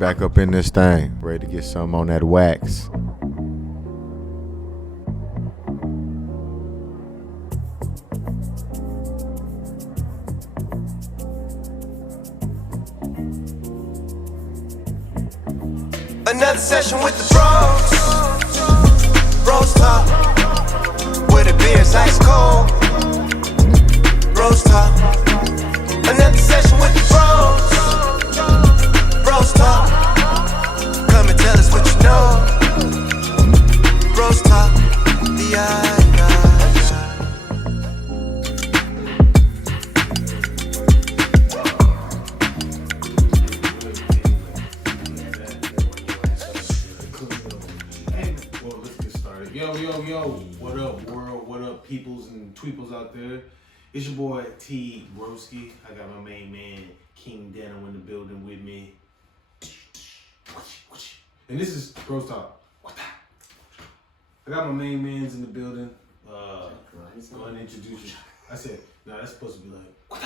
Back up in this thing, ready to get some on that wax. Another session with the bros. BrosTalk. Where the beer's ice cold. BrosTalk. Another session with the bros. BrosTalk. Come and tell us what you know. BrosTalk. B.I. Yo, what up, world? What up, peoples and tweeples out there? It's your boy T Broski. I got my main man King Dano in the building with me. And this is BrosTalk. I got my main mans in the building. Go ahead and introduce you. I said, no, that's supposed to be like,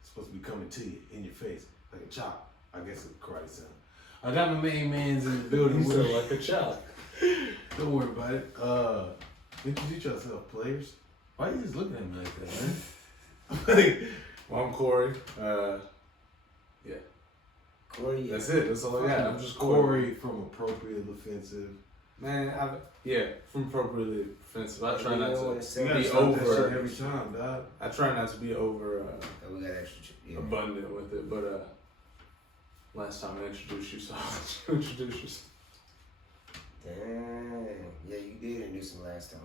it's supposed to be coming to you in your face, like a chop. I guess it's a karate sound. I got my main mans in the building with me. like a chop. Don't worry about it. Introduce yourself, players. Why are you just looking at me like that, man? Well, I'm Corey. Yeah. Corey, That's it. That's all I got. I'm just Corey from Appropriate Offensive. Man, from appropriately offensive. I try not to You gotta be stop that shit over. every time, dog. I try not to be over we got extra. Yeah. abundant with it. But last time I introduced you, so I'll let you introduce yourself. Damn. Yeah, you did introduce him last time.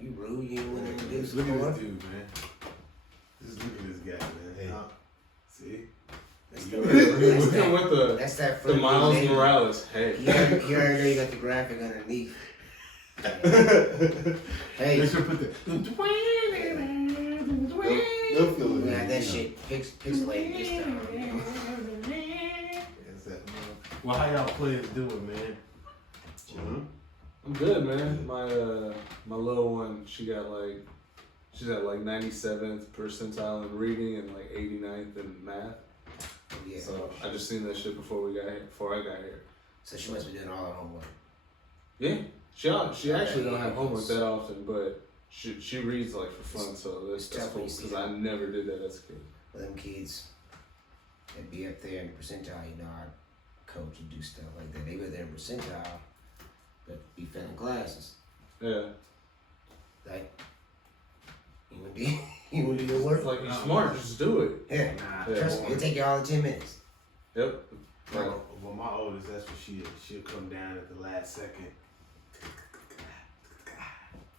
You rude. You wouldn't introduce Look him. at this dude, man. Just look at this guy, man. Hey. See? That's With the That's that the friendly Miles name. Morales. Hey. You already know you got the graphic underneath. Hey, They should put the. we got that shit pixelated this time. Well, how y'all players doing, man? I'm good, man. My little one, she's at like 97th percentile in reading and like 89th in math. Yeah. So I just seen that shit before I got here. So she must be doing all her homework. Yeah, she actually don't have homework that often, but she reads like for fun, so that's cool because I never did that as a kid. For them kids that be up there in the percentile, you know, our coach and do stuff like that. They were there in percentile, but be failing classes. Yeah, Like, you would do your work. like you're smart, just do it. Yeah, trust me, it'll take you all 10 minutes. Yep. Well, my oldest, that's what she'll come down at the last second.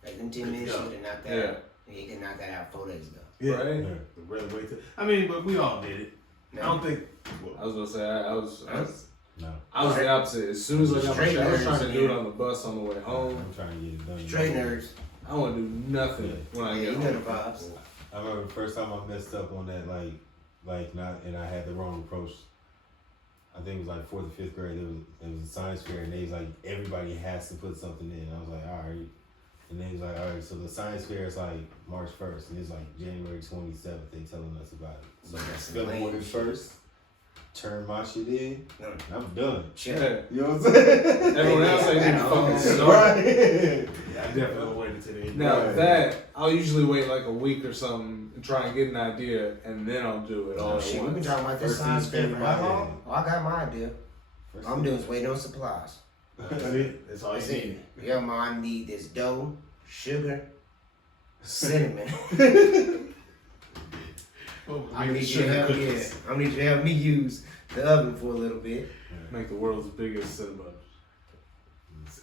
Like them 10 minutes, you could knock that out. And you can knock that out 4 days ago. Yeah. Right. Really wait till. I mean, but we all did it. No. I don't think. I was gonna say I was No. the opposite. As soon as I got my shit, I was trying to do it Nerds. on the bus on the way home. I'm trying to get it done. Straight nerds. I want to do nothing when I Yeah, get you know the home. vibes. I remember the first time I messed up on that, and I had the wrong approach. I think it was like 4th or 5th grade. It was a science fair, and they was like, everybody has to put something in. I was like, all right. And then he was like, all right, so the science fair is like March 1st, and it's like January 27th. They telling us about it. So I spelling order first, turn my shit in, and I'm done. Yeah. You know what I'm saying? Everyone else ain't even fucking start. Right. Yeah, I definitely waited till the end. Now Right. that I'll usually wait like a week or something and try and get an idea, and then I'll do it all Oh at shit, we've been once. talking about this First science thing fair for came how to my long? head. Oh, I got my idea. All I'm doing is waiting on supplies. That's it. That's all you That's need. it. Yo, ma, I need this dough, sugar, cinnamon. I need you to help me. I need you to help me use the oven for a little bit. Make the world's biggest cinema.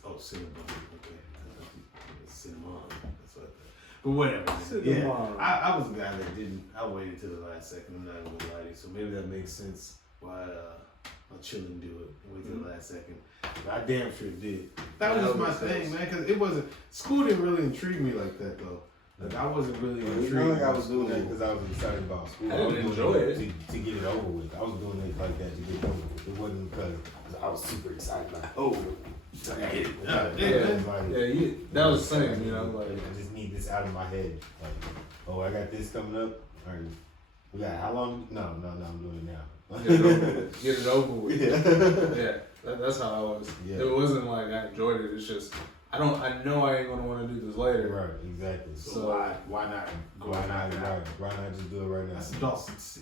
Oh, cinnamon. Okay. Cinnamon. That's what. But whatever. Cinnamon. Yeah. I was a guy that didn't. I waited till the last second. I'm not gonna lie to you. So maybe that makes sense why I'll chill and do it. Wait till the last second. But I damn sure did. That was just my thing, man. Cause it wasn't. School didn't really intrigue me like that though. Like I wasn't really It's intrigued. not like I by was doing that school. because I was excited about school. I didn't was doing enjoy it. to get it over with. I was doing it like that to get it over with. It wasn't because I was super excited. Like, oh, I hit it. That was the same, you know, like I just need this out of my head. Like, oh, I got this coming up. All right, we got how long? No, I'm doing it now. Get it over with. Yeah, that's how I was. Yeah. It wasn't like I enjoyed it. It's just I know I ain't gonna want to do this later. Right, exactly. So why not go Why and not? knock it out? Why not just do it right now? That's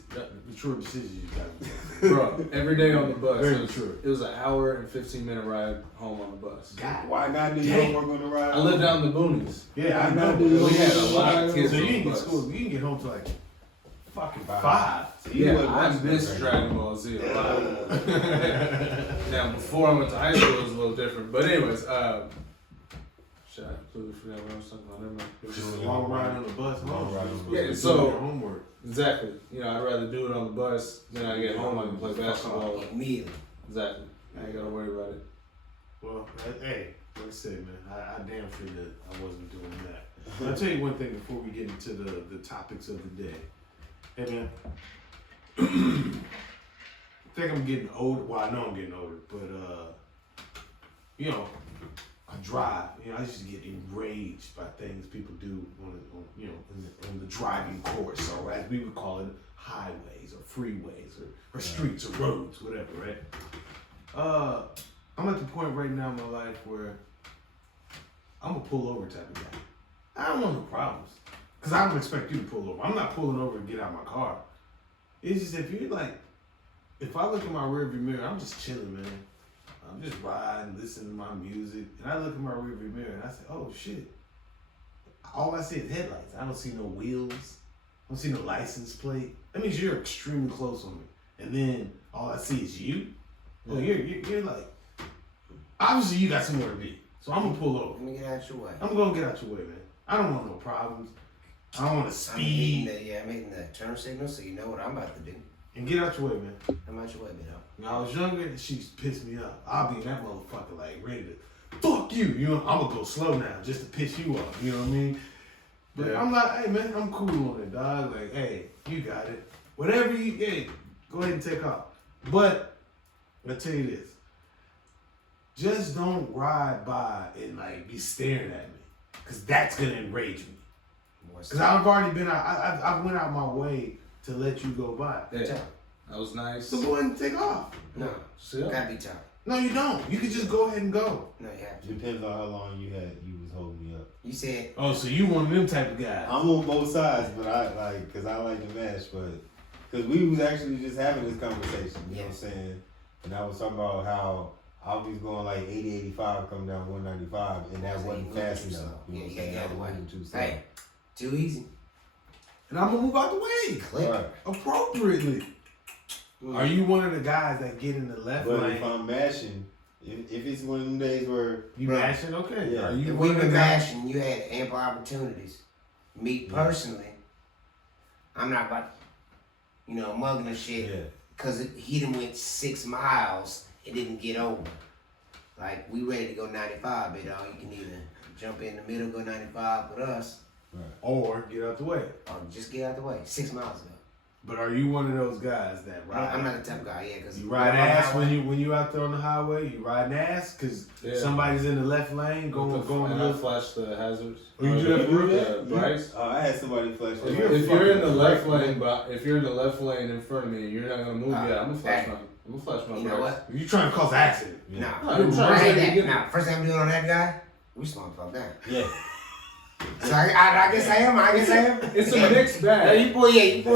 the mature decision you got to make. Bro, every day on the bus. Very it was, mature. It was an hour and 15-minute ride home on the bus. God. Why not do Dang. your homework on the ride? I lived out in the boonies. Yeah, I Why know. not do We had a your lot of homework? kids So on you the didn't get bus. school. You didn't get home till like fucking 5. So you Yeah, wasn't I watching missed that Dragon Ball Z a lot. Now, before I went to high school, it was a little different. But anyways, shit, I completely forgot what I was talking about. Never mind. It was just a long ride on the bus. Long ride on the bus. Yeah, Do so- your homework. Exactly. You know, I'd rather do it on the bus than I get home. I can play basketball. Immediately. Exactly. I ain't gotta worry about it. Well, hey, like I said, man, I damn sure that I wasn't doing that. But I'll tell you one thing before we get into the topics of the day. Hey, man. I think I'm getting older. Well, I know I'm getting older, but you know, I drive. You know, I used to get enraged by things people do on the driving course, or as we would call it, highways or freeways or streets or roads, whatever, right? I'm at the point right now in my life where I'm a pull over type of guy. I don't want no problems, cause I don't expect you to pull over. I'm not pulling over to get out of my car. It's just if you're like, if I look in my rearview mirror, I'm just chilling, man. I'm just riding, listening to my music, and I look in my rearview mirror and I say, "Oh shit!" All I see is headlights. I don't see no wheels. I don't see no license plate. That means you're extremely close on me. And then all I see is you. Well, you're like, obviously you got somewhere to be. So I'm gonna pull over. Let me get out your way. I'm gonna get out your way, man. I don't want no problems. I don't want to speed. I'm hitting the turn signal so you know what I'm about to do. And get out your way, man. I'm out your way, bit When I was younger, she pissed me off. I'll be in that motherfucker like ready to fuck you. You know, I'm gonna go slow now just to piss you off. You know what I mean? But Yeah. I'm like, hey man, I'm cool on it, dog. Like, hey, you got it. Whatever you, hey, go ahead and take off. But I'll tell you this: just don't ride by and like be staring at me, cause that's gonna enrage me. Cause I've already been out. I went out my way to let you go by. Yeah, that was nice. So go ahead and take off. No, Still? gotta be tough. No, you don't. You can just go ahead and go. No, you have to. Depends on how long you was holding me up. You said, Oh, so you one of them type of guys. I'm on both sides, but cause I like to match, but cause we was actually just having this conversation, you know what I'm saying? And I was talking about how I was going like 80, 85 coming down 195, and that wasn't fast enough. You know what I'm saying? I was moving too slow. hey, too easy. And I'm gonna move out the way Click. Right. appropriately. Are you one of the guys that get in the left But lane? if I'm mashing, if it's one of them days where You Bro. mashing? Okay. Yeah. Are you If one we of the been guys? mashing, you had ample opportunities. Me personally, I'm not about, mugging the shit. yeah. Cause he done went 6 miles and didn't get over. Like we ready to go 95, big dog. You can either jump in the middle, go 95 with us, Right. Or get out the way. or just get out the way. 6 miles ago. But are you one of those guys that ride? I'm not the type of guy, cause You ride ass when you out there on the highway. You riding ass because Yeah. somebody's in the left lane going and I left. flash the hazards. Oh, you do that for real? Yeah, Bryce. I had somebody flash. If If you're you're in the fucking left right, lane, but if you're in the left lane in front of me, and you're not gonna move. I'm gonna flash hey. my. I'm gonna flash my. You know brakes. what? If you trying to cause an accident. Yeah. Nah, No, you're trying I to ain't say that. you get- Nah, first thing I'm doing on that guy, we slowing the fuck down. Yeah. So I guess I am. It's a mixed bag. You pull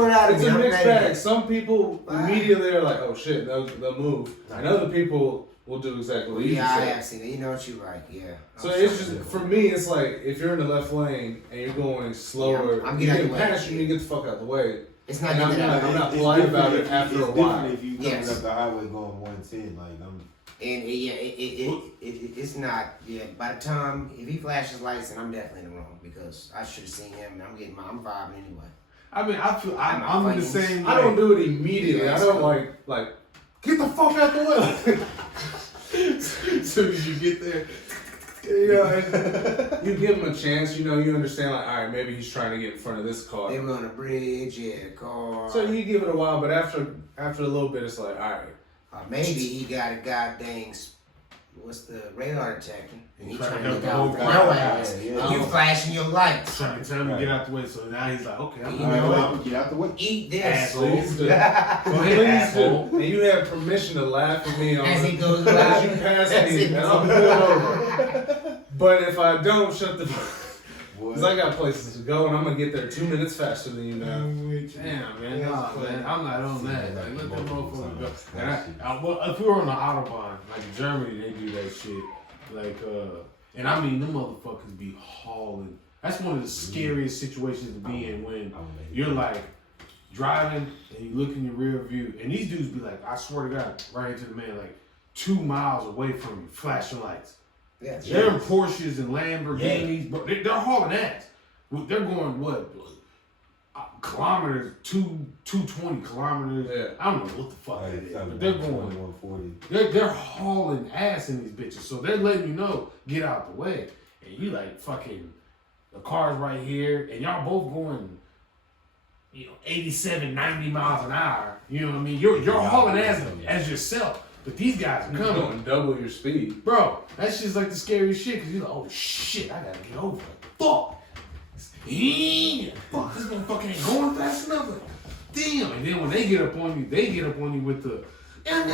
it out of It's me. a I'm mixed ready. bag. Some people immediately are like, "Oh shit," they'll move, and other people will do exactly what you Yeah, I said. have seen it. You know what you're right. Yeah. So it's just for me, it's like if you're in the left lane and you're going slower, I'm you getting out get the way. past you, you get the fuck out the way. It's not And I'm getting not- out of I'm the not way. polite about different it after it's a different while. if you coming Yes. up the highway going 110, like I'm. And it's not. Yeah. By the time if he flashes lights, then I'm definitely in the wrong because I should have seen him. And I'm vibing anyway. I mean, I feel I'm in the same. I don't way. do it immediately. Yeah, I don't like get the fuck out the way. As soon as you get there, You give him a chance. You understand. Like, all right, maybe he's trying to get in front of this car. They were on a bridge, car. So you give it a while, but after a little bit, it's like, all right. Maybe he got a goddamn what's the radar detector. And he Trying trying to to help get the out whole your crowd. ass. Yeah. You flashing your lights. Trying to tell him to get out the way. So now he's like, okay, I'm You All right, know well, what? I'm gonna get out the way. Eat this. Asshole. Please do. Go ahead, Please asshole. do. And you have permission to laugh at me on As he goes as by. you pass As me, he and goes I'm good over. But if I don't, shut the fuck. Because I got places to go, and I'm gonna get there 2 minutes faster than you now. Damn, man. Nah, man. I'm not on that. Like, let them motherfuckers go. That And well, if we were on the Autobahn, like in Germany, they do that shit. Like, and I mean, them motherfuckers be hauling. That's one of the scariest situations to be in when you're like driving and you look in your rear view, and these dudes be like, I swear to God, right into the man, like 2 miles away from you, flashing lights. Yeah, They're in Porsches and Lamborghinis, but they're hauling ass. They're going what? Kilometers, 220 kilometers. Yeah. I don't know what the fuck that is, but they're going. 140. They're hauling ass in these bitches, so they're letting you know, get out the way, and you like fucking the car's right here, and y'all both going, 87, 90 miles an hour. You know what I mean? You're hauling ass as yourself. But these guys are You're coming. going double your speed. Bro, that shit's like the scariest shit, because you're like, oh shit, I gotta get over it. Fuck. Fuck, this motherfucker ain't going fast enough. Like, damn. And then when they get up on you with the and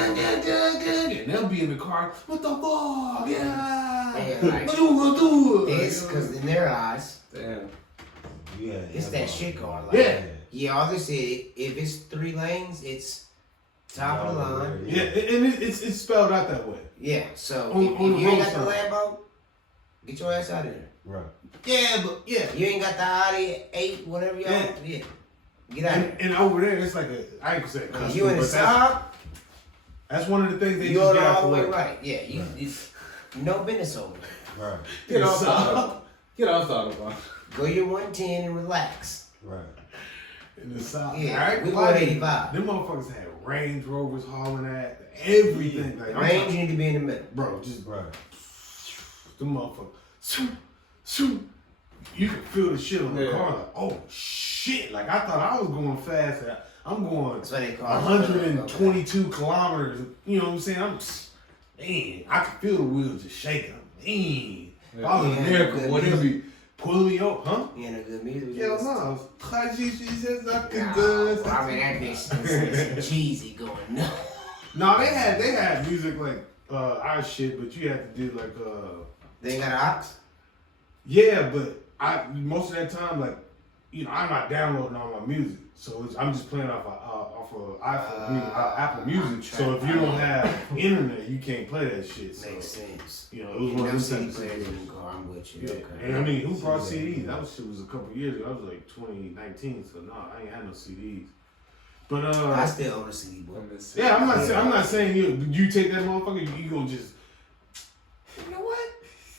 they'll be in the car, what the fuck? Yeah. Yeah, like, do it. this, because in their eyes, Damn. Yeah, it's that shit car. Like, Yeah. all they say, if it's 3 lanes, it's top of the line. Yeah, and it's spelled out that way. Yeah, so On if the you ain't got road the side. Lambo, get your ass out of there. Right. Yeah, but yeah. You ain't got the Audi 8, whatever y'all. Yeah. Get out of there. And over there, it's like I ain't gonna say a custom, You in the but Saab, that's one of the things they you just on get out all the the way way. right. Yeah, it's no business over there. Right. Get off the Saab. Autobahn. Get off the Autobahn. Go your 110 and relax. Right. In the South. Yeah, I ain't we gonna lie going to you, 85. Them motherfuckers had Range Rovers hauling at everything. Like, I'm Range talking- need to be in the middle. bro, just Right. them motherfuckers. Shoot. You can feel the shit on the Yeah. car. Like, oh shit! Like I thought I was going fast. I'm going That's why they call it. 122 kilometers. You know what I'm saying? Man, I can feel the wheels just shaking. Man, if I was in Yeah, America, good whatever, music. be pulling me up, huh? You ain't a good music. Hell no. She says nothing Nah, good. well, I mean, that bitch is cheesy going, no. No, they had music like our shit, but you had to do like They ain't got an ox? yeah, but I most of that time like I'm not downloading all my music, so I'm just playing off of Apple Music. So if you don't have internet, you can't play that shit. So Makes sense. it was one No of those CD things. players in the car, I'm with you. Yeah, Okay. and I mean, who brought CDs? That shit was a couple years ago. That was like 2019. So no, I ain't had no CDs. But I still own a CD book. yeah, I'm not saying you take that motherfucker. You gonna just you know what?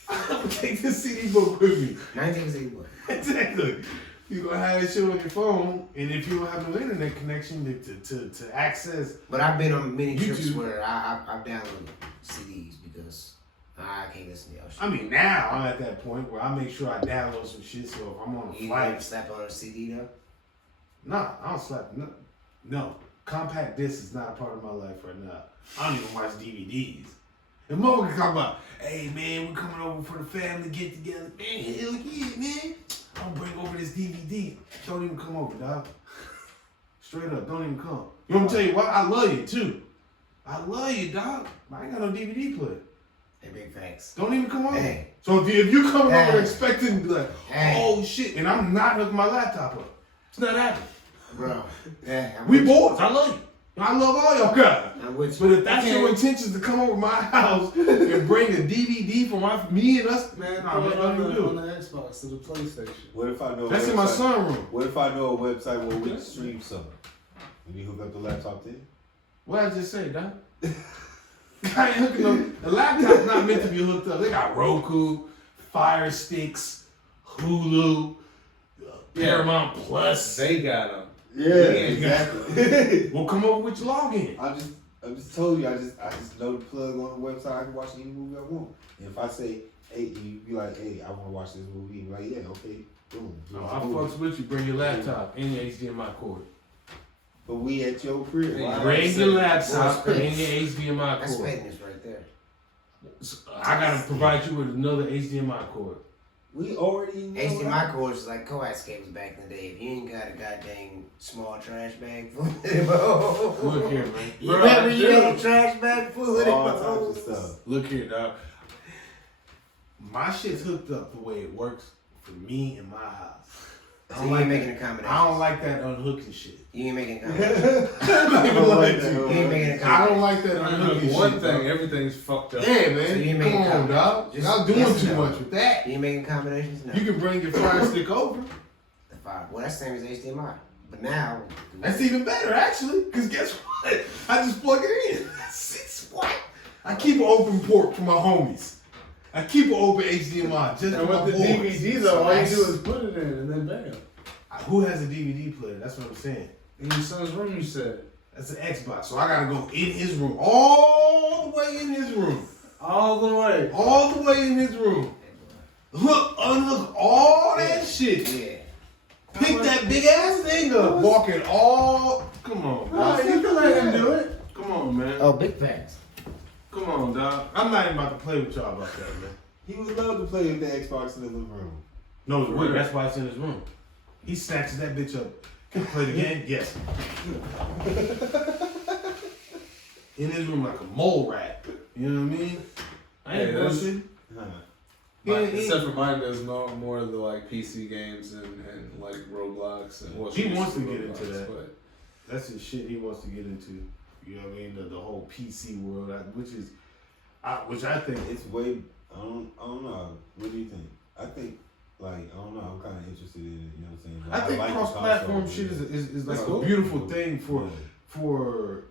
I'm gonna take this CD book with me. 19 CD book. Exactly. You gonna have that shit on your phone, and if you don't have no internet connection to access, But I've been on many trips YouTube. where I've downloaded CDs because I can't listen to y'all shit. I mean, now I'm at that point where I make sure I download some shit. So if I'm on a You flight, never slap on a CD though? nah, I don't slap. No, compact disc is not a part of my life right now. I don't even watch DVDs. And motherfuckers talk about, hey man, we coming over for the family get together. Man, hell yeah, man. I'm gonna bring over this DVD. Don't even come over, dog. Straight up, don't even come. You know what I'm telling you what? I love you too. I love you, dog. But I ain't got no DVD player. Hey, big facts. Don't even come over. Hey. So if you come Hey. over expecting to be like, Hey. oh shit, and I'm not hooking my laptop up. It's not happening. Bro. Yeah, I'm We with you. boys. I love you. I love all y'all guys. I'm with you. But if that's your intentions to come over my house and bring a DVD for me and us, Man, nah, man, don't even do on it. the Xbox to the PlayStation. What if I know? That's a in my website- sunroom. What if I know a website where we can stream something? When you hook up the laptop there? What did I just say, Doc? I ain't hooking up. The laptop's not meant to be hooked up. They got Roku, Fire Sticks, Hulu, Paramount Plus. They got them. Yeah, exactly. Well, come over with your login. I just told you. I just know the plug on the website. I can watch any movie I want. And if I say, hey, you be like, hey, I want to watch this movie. You be like, yeah, okay, boom. No, I fucks with you. Bring your laptop and your HDMI cord. But we at your crib. Hey, Why? Bring your laptop Boy, and your HDMI That's cord. fitness right there. So I gotta provide you with another HDMI cord. We already know HDMI cords is like coax cables back in the day. If you ain't got a goddamn small trash bag full of them, Look here, man. you remember you had a trash bag full of them? all types of stuff. Look here, dog. My shit's hooked up the way it works for me in my house. So you ain't making accommodations. I don't like that unhooking shit. You ain't making accommodations. I don't like that. You ain't making I accommodations. don't like that unhooking shit. One thing, dog. everything's fucked up. Yeah, man. So you ain't Come making on, dog. Just Y'all doing yes or too no. much with that. You ain't making accommodations? No. You can bring your Fire Stick over. The fire. Well, that's the same as HDMI. But now, That's even better, actually. Because guess what? I just plug it in. What? I keep an open port for my homies. I keep an open HDMI just And for my with the boys. DVD though, all you do is put it in and then bam. Who has a DVD player? That's what I'm saying. In your son's room, you said. That's an Xbox. So I gotta go in his room. All the way in his room. All the way. All the way in his room. Look, unlook all that shit. yeah. Pick that big ass thing up. Walking all. Come on, Oh, dog. you can let him do it. Come on, man. Oh, big facts. Come on, dog. I'm not even about to play with y'all about that, man. He would love to play with the Xbox in the living room. No, wait, that's why it's in his room. He snatches that bitch up. Can he play the game? Yes. In his room like a mole rat. You know what I mean? I ain't Yeah, that's- bullshit. Except for mine does more of the like PC games and like Roblox and well, He she wants to used get into Roblox, that. but That's the shit he wants to get into. You know what I mean? The whole PC world, which I think It's way. I don't know. What do you think? I think like I don't know. I'm kind of interested in it. You know what I'm saying? I think like the cross-platform console, shit is like That's a cool. beautiful thing for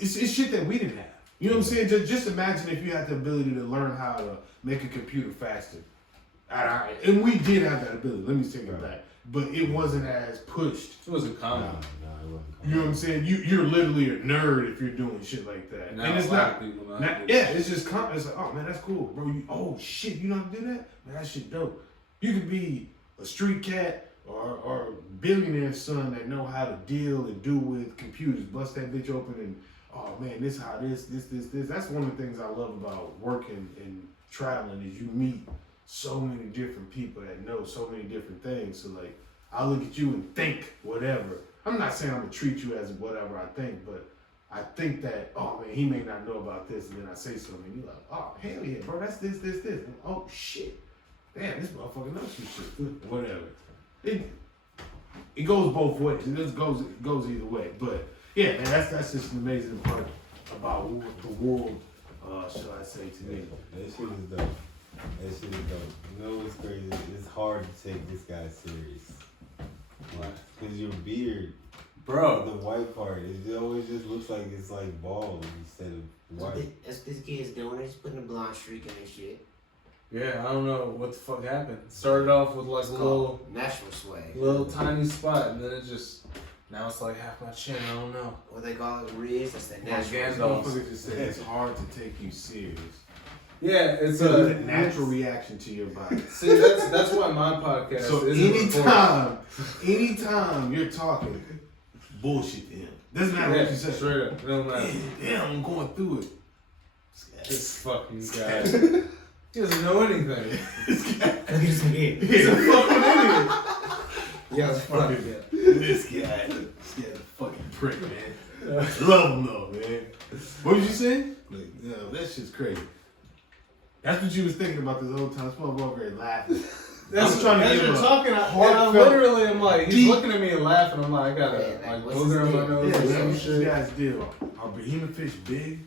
it's shit that we didn't have. You know what I'm saying? Just imagine if you had the ability to learn how to make a computer faster. And we did have that ability. Let me take it back. But it wasn't as pushed. it wasn't No, common. it wasn't. You know what I'm saying? You're literally a nerd if you're doing shit like that. Now And it's a lot not. of people know. Not, yeah, it's just it's like, oh man, that's cool, bro. Oh shit, you know how to do that? Man, that shit dope. You could be a street cat or a billionaire son that know how to deal and do with computers. Bust that bitch open and oh man, this how this. That's one of the things I love about working and traveling is you meet so many different people that know so many different things. So like, I look at you and think whatever. I'm not saying I'm gonna treat you as whatever I think, but I think that, oh man, he may not know about this, and then I say something, and you're like, oh, hell yeah, bro, that's this. And, oh shit. Damn, this motherfucker knows some shit. Whatever. It goes both ways. It just goes either way. But yeah, man, that's just an amazing part about the world, shall I say today. That shit is dope. That shit is dope. You know what's crazy? It's hard to take this guy serious. Because your beard, Bro, the white part, it always just looks like it's like bald instead of white. That's this kid's doing. They're just putting a blonde streak in their shit. yeah, I don't know what the fuck happened. Started off with like It's a called natural swag. little tiny spot, and then it just now it's like half my chin. I don't know. What they call it, Riz. That's that Like natural. Gandalf. Motherfucker just said it's hard to take you serious. Yeah, it's It's a natural reaction to your body. See, that's why my podcast So isn't anytime you're talking bullshit to him, doesn't matter what you say. Straight up, it don't matter. Damn, I'm going through it. This fucking guy. He doesn't know anything. Look at his head. He's a fucking idiot. Yeah, it's funny. This guy's a fucking prick, man. Love him though, man. What was you saying? Like, no, that shit's crazy. That's what you was thinking about this whole time. This motherfucker laughing. That's I'm trying to as give you're a talking. I heartfelt- literally am like, he's deep- looking at me and laughing. I'm like, I got a Yeah, like what's booger on his my deal? nose Yeah, or man, some what's this shit. guy's deal? Are behemoth fish big?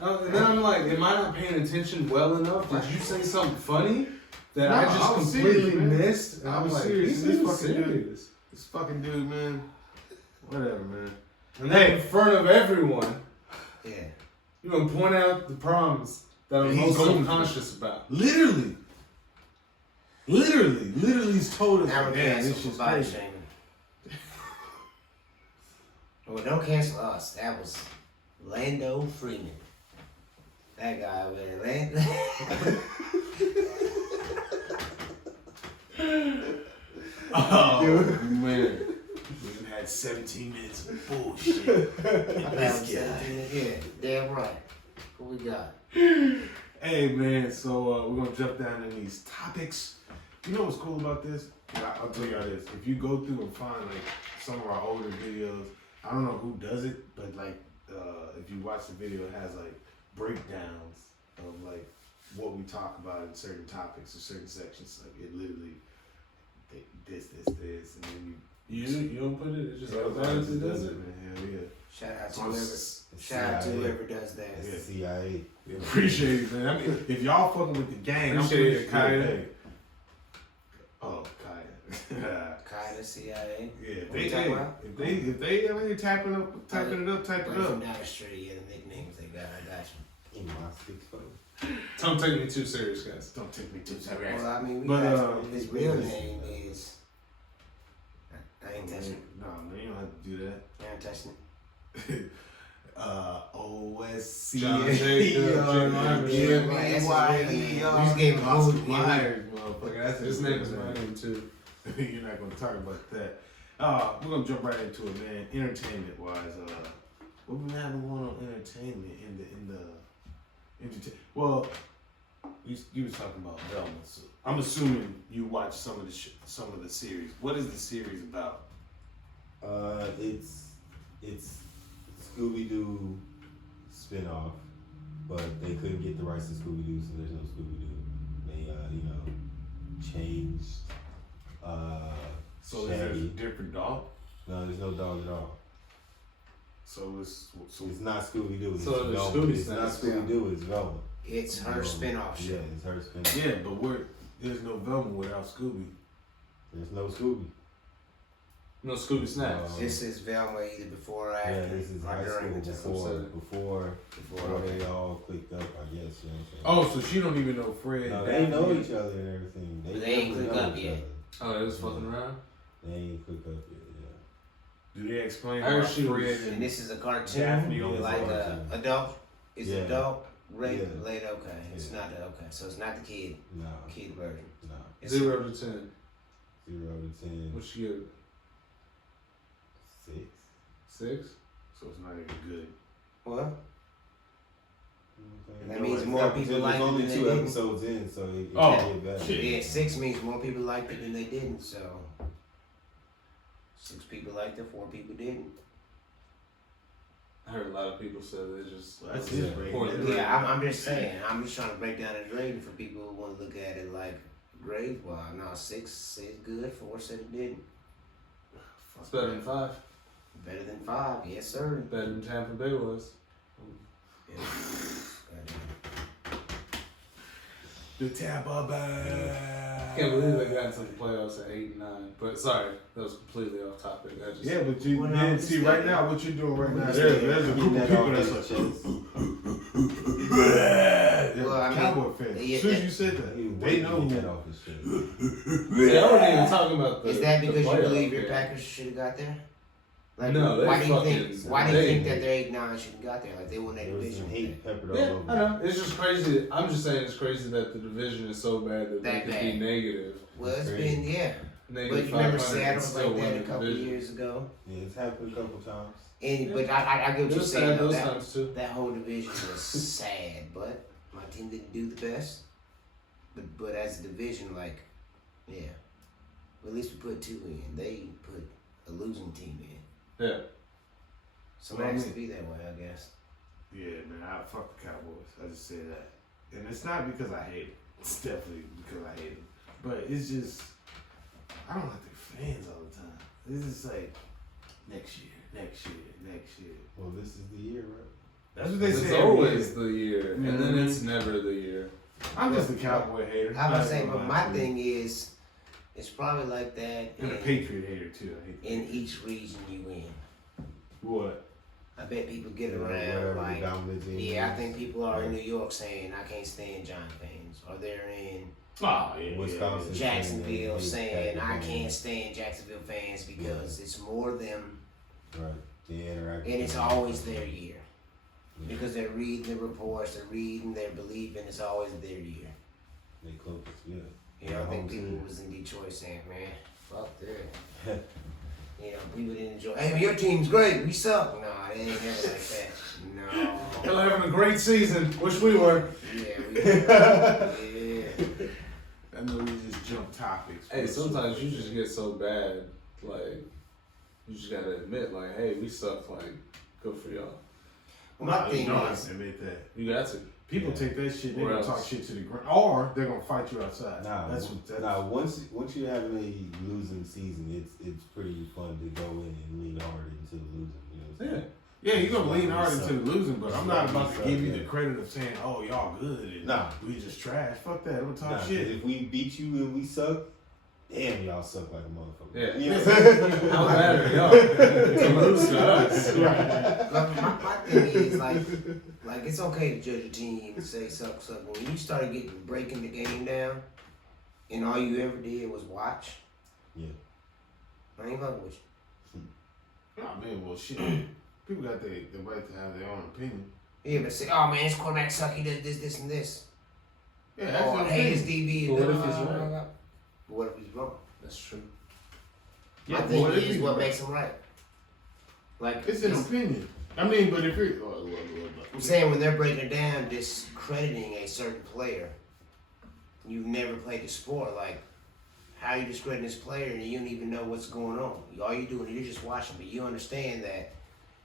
And then I'm like, am I not paying attention well enough? Did you say something funny that I No, just I was completely serious, man. missed? And I I'm was like, serious. he's This even fucking dude. serious. This fucking dude, man. Whatever, man. And then in front of everyone, Yeah. you're gonna point out the problems that I'm He's most going through. subconscious about. Literally, he's told us, Now we're man, canceled this for shit's body crazy. shaming. Well, don't cancel us. That was Lando Freeman. That guy over there. Oh, man. We had 17 minutes of bullshit. Yeah, damn right. What we got? Hey man, so we're gonna jump down in these topics. You know what's cool about this? I'll tell y'all this. If you go through and find like some of our older videos, I don't know who does it, but like if you watch the video, it has like breakdowns of like what we talk about in certain topics or certain sections. Like it literally this, and then You don't put it. It just automatically automatically does it, it. man. Hell yeah. Shout out to whoever does that. It's the CIA. Yeah, appreciate it, man. I mean, if y'all fucking with the gang, Appreciate I'm it, Kaya. Hey. Oh, Kaya. Kai the CIA. Yeah, What you talking about? if they ain't tapping it up, type it Right up. from down the street, yeah, the nicknames they got. I got you. In my 6'4". Don't take me too serious, guys. Don't take me too serious. Well, I mean, we But, got his real name is. I ain't touching it. No, man, you don't have to do that. I ain't touching it. OSC. John Jacob, Jim Myers. You just gave him Austin food. Myers, motherfucker. That's His name is my name too. You're not gonna talk about that. We're gonna jump right into it, man. Entertainment wise, what we having going on entertainment well, you was talking about Velma. So I'm assuming you watched some of the series. What is the series about? It's Scooby Doo spinoff, but they couldn't get the rights to Scooby Doo, so there's no Scooby Doo. They changed. So is there a Shaggy. different dog? No, there's no dog at all. So It's not Scooby Doo. It's So there's Velma. Scooby It's not Snacks. Scooby Doo. It's Velma. It's her spin-off show. Yeah, it's her spinoff. yeah, but there's no Velma without Scooby. There's no Scooby. No Scooby Snacks. This is Velma either before or Yeah, after. this is or high during school the time. before they all clicked up, I guess. You know what Oh, I'm saying? so she don't even know Fred. No, they know each other and everything. But they ain't definitely clicked know up each yet. other. Oh, they was fucking around. They ain't clicked up yet. Do they explain I heard why she was- Fred And and this is a cartoon, Daphne Yeah, it's like a cartoon. adult. Is it Yeah. adult? Rated, Yeah. late, okay. It's Yeah. not the okay. So it's not the kid No, version. no. It's 0 to 10. 0 to 10. What you give? 6. 6. so it's not even good. What? You know That what I'm means saying? more people There's liked it only than 2 they didn't. episodes in, so it Oh, can't get better. shit. Yeah, 6 means more people liked it than they didn't. So 6 people liked it, 4 people didn't. I heard a lot of people say they just. That's Yeah. his rating. Poorly. Yeah, I'm just saying. I'm just trying to break down the rating for people who want to look at it like grade. Well, no, 6 said good, 4 said it didn't. It's better than 5. Better than 5, yes sir. Better than Tampa Bay was. Yeah. The Tampa Bay. I can't believe they got into the playoffs at 8 and 9. But sorry, that was completely off topic. I just Yeah, but you Well, no, didn't it's see not- right now what you're doing right now. It's There's a Getting group of that people off that's his like, chest. Well, I mean, Cowboy fans. yeah, As soon as you said that, He they know waiting to get who. that off his chest. See, I wasn't even talking about the. Is that the because you playoff believe your game. Packers should have got there? Like, No, they why do you fucking- think? Why do you they- think that their 8-9 should have got there? Like they won that There was division. some hate peppered all Yeah, over. I know. It's just crazy. I'm just saying it's crazy that the division is so bad that they That could bad. be negative. Well, it's Crazy. been yeah. Negative But you remember 500 Seattle and was still like that win a the couple division. years ago. Yeah, it's happened a couple times. And but I get what It you're was saying. sad Though, those that times too. that whole division was sad, but my team didn't do the best. But as a division, like, yeah. Well, at least we put 2 in. They put a losing team in. Yeah. So Well, it I has mean- to be that way, I guess. Yeah, man, I fuck the Cowboys. I just say that, and it's not because I hate it. It's definitely because I hate them. But it's just I don't like their fans all the time. It's just like next year. Well, this is the year, right? That's what they It's say. every always year. the year, and then it's never the year. I'm just a Cowboy hater. I was I'm saying, not but gonna my lie to you. thing is, it's probably like that And a Patriot hater too. I hate the in Patriots. each region you in. What? I bet people get Wherever around the like, dominant team yeah, I is. think people are in New York saying I can't stand Giant fans, or they're in Oh yeah, Wisconsin. Jacksonville Hate saying I Packers can't fans. stand Jacksonville fans because it's more them, Right. The interaction. and it's always their year Yeah. because they're reading the reports, they're reading, they're believing it's always their year. They close. Yeah. You know, I Home think people team. was in Detroit saying, man, fuck that. You know, people didn't enjoy. Hey, your team's great. We suck. No, it ain't never like that. No. Y'all having a great season. Wish we were. Yeah. I know we just jump topics. Hey, sometimes you just get so bad, like, you just gotta admit, like, hey, we suck, like, good for y'all. Well, my you thing don't have is, to admit that. You got to. People Yeah. take that shit, they Or gonna else. talk shit to the ground, or they're gonna fight you outside. Once you have a losing season, it's pretty fun to go in and lean hard into the losing. You know what I'm saying? Yeah, you're gonna lean hard Suck. into the losing, but I'm not about to Suck, give you yeah. the credit of saying, "Oh, y'all good," and Nah. we just trash. Fuck that. I'm gonna talk Nah, 'cause shit. if we beat you and we suck, damn, y'all suck like a motherfucker. Yeah. You know what I'm saying? How bad are y'all to lose to us? my thing is like it's okay to judge a team and say suck. But when you started breaking the game down, and all you ever did was watch, Yeah. I ain't fucking with you. Oh man, well shit. People got the right to have their own opinion. Yeah, but say, oh man, this quarterback suck. He does this, and this. Yeah, that's Oh, your hey, his opinion. DB. But what if blah, he's blah, right? blah, blah. But what if he's wrong? That's true. Yeah, My but thing what if is he's what right? makes him right. Like It's an opinion. I mean, but if you're, I'm saying when they're breaking it down, discrediting a certain player, you've never played the sport. Like, how you discrediting this player and you don't even know what's going on? All you doing, you're just watching, but you understand that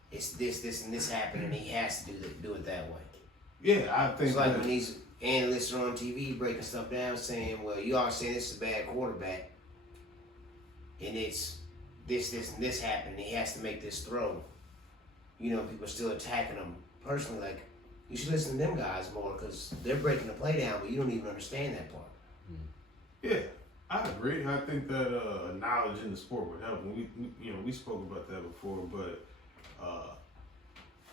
it's this, and this happened, and he has to do it that way. yeah, I think It's like that, when these analysts are on TV breaking stuff down, saying, "Well, you all saying this is a bad quarterback, and it's this, and this happened, and he has to make this throw." You know, people are still attacking him personally. Like, you should listen to them guys more because they're breaking the play down, but you don't even understand that part. yeah, I agree. I think that knowledge in the sport would help. And we spoke about that before, but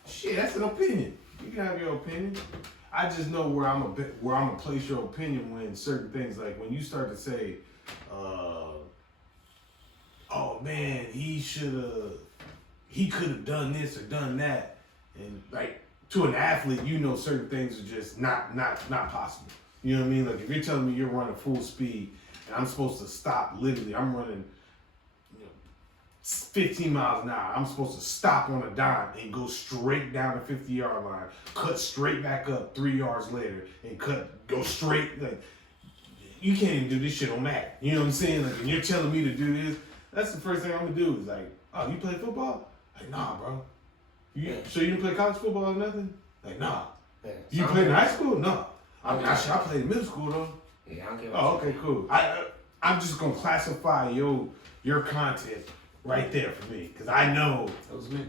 shit, that's an opinion. You can have your opinion. I just know where I'm gonna place your opinion when certain things, like when you start to say, "Oh man, he could have done this or done that," and like to an athlete, you know, certain things are just not possible. You know what I mean? Like if you're telling me you're running full speed and I'm supposed to stop, literally, I'm running 15 miles an hour. I'm supposed to stop on a dime and go straight down the 50-yard line, cut straight back up 3 yards later, and go straight. Like, you can't even do this shit on Mac. You know what I'm saying? Like, and you're telling me to do this, that's the first thing I'm gonna do is like, "Oh, you play football?" Like, "Nah, bro." So you didn't play college football or nothing? Like, "Nah." Yeah. You played in high school? No. I mean, I played in middle school though. Yeah, I don't care what Oh, you okay, think. cool. I'm just gonna classify your content right there for me, because I know. That was me.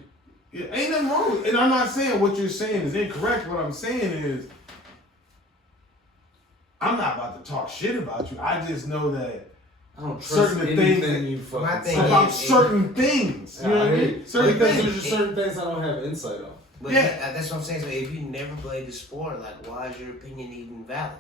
Yeah, ain't nothing wrong with it. And I'm not saying what you're saying is incorrect. What I'm saying is, I'm not about to talk shit about you. I just know that I don't trust Certain anything things- you fucking My thing say. about is- certain things. You know what I mean? Certain because things. there's just certain things I don't have insight on. But Yeah. that's what I'm saying. So if you never played the sport, like, why is your opinion even valid?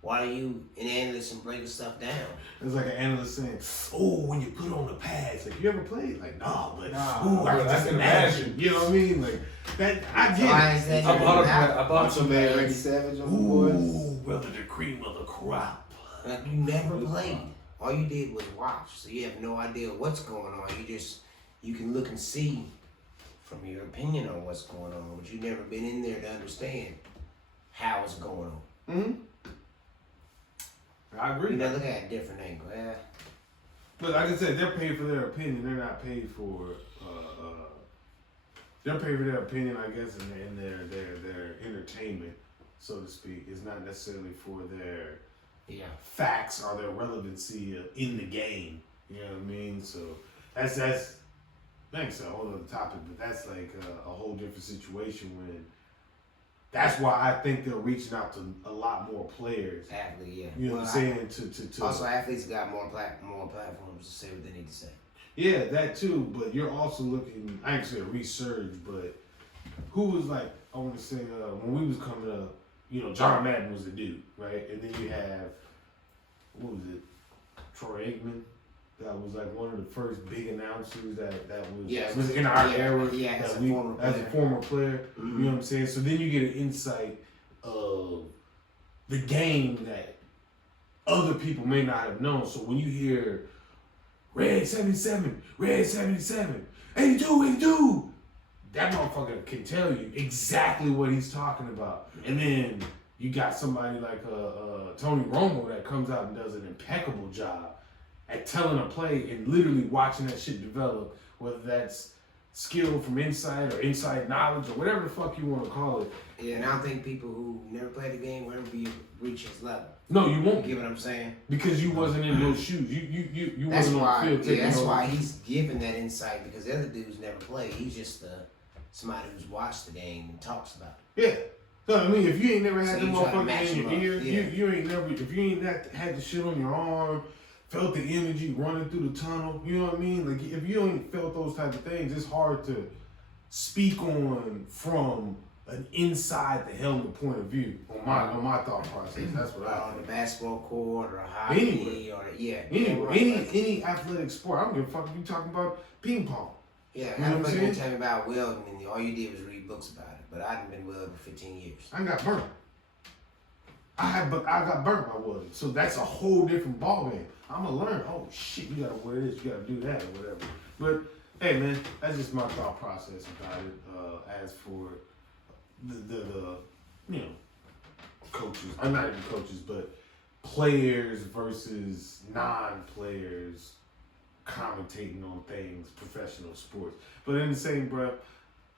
Why are you an analyst and breaking stuff down? It's like an analyst saying, "Oh, when you put on the pads, like you ever played?" Like, "No, but Nah, ooh, I but can I just can imagine." imagine. You know what I mean? Like that. I So why is get that even valid? I bought some Man, Randy bags. Savage it. on the boys. Ooh, brother, the cream of the crop. Like, you never played. All you did was watch, so you have no idea what's going on. You can look and see from your opinion on what's going on, but you've never been in there to understand how it's going on. Mm-hmm. I agree. You know, look at a different angle. Yeah. But like I said, they're paid for their opinion. They're not paid for. They're paid for their opinion, I guess, in their entertainment, so to speak. It's not necessarily for their facts or their relevancy in the game. You know what I mean? So that's thanks, a whole other topic, but that's like a whole different situation when. That's why I think they're reaching out to a lot more players. Athlete, yeah. You know what I'm saying? To Also, athletes got more platforms to say what they need to say. Yeah, that too. But you're also looking. I ain't say research, but who was like? I want to say when we was coming up, you know, John Madden was the dude, right? And then you have what was it? Troy Aikman. That was like one of the first big announcers that was in our era. Yeah, as that a a former player. former player. Mm-hmm. You know what I'm saying? So then you get an insight of the game that other people may not have known. So when you hear Red 77, 82, that motherfucker can tell you exactly what he's talking about. And then you got somebody like Tony Romo that comes out and does an impeccable job at telling a play and literally watching that shit develop, whether that's skill from inside or inside knowledge or whatever the fuck you want to call it. Yeah, and I don't think people who never played the game will ever reach his level. No, you won't. You get what I'm saying? Because you wasn't in those shoes. You That's wasn't on the field taking that's over. why he's giving that insight, because the other dudes never played. He's just somebody who's watched the game and talks about it. Yeah. So I mean, if you ain't never had So the you try to match motherfucker in him your up, ear, yeah. you ain't never. If you ain't had the shit on your arm, felt the energy running through the tunnel, you know what I mean? Like if you ain't felt those type of things, it's hard to speak on from an inside the helmet point of view on my thought process. That's what I On think. the basketball court or hockey Anyway. or yeah. Any athletic sport. I don't give a fuck if you talking about ping pong. Yeah, You know I what I'm was saying? tell me about welding, and all you did was read books about it. But I hadn't been welding for 15 years. I got burnt. I got burnt by welding. So that's a whole different ballgame. I'm gonna learn. Oh shit, you gotta wear this, you gotta do that, or whatever. But hey, man, that's just my thought process about it. As for the you know coaches, I'm not even coaches, but players versus non-players commentating on things, professional sports. But in the same breath,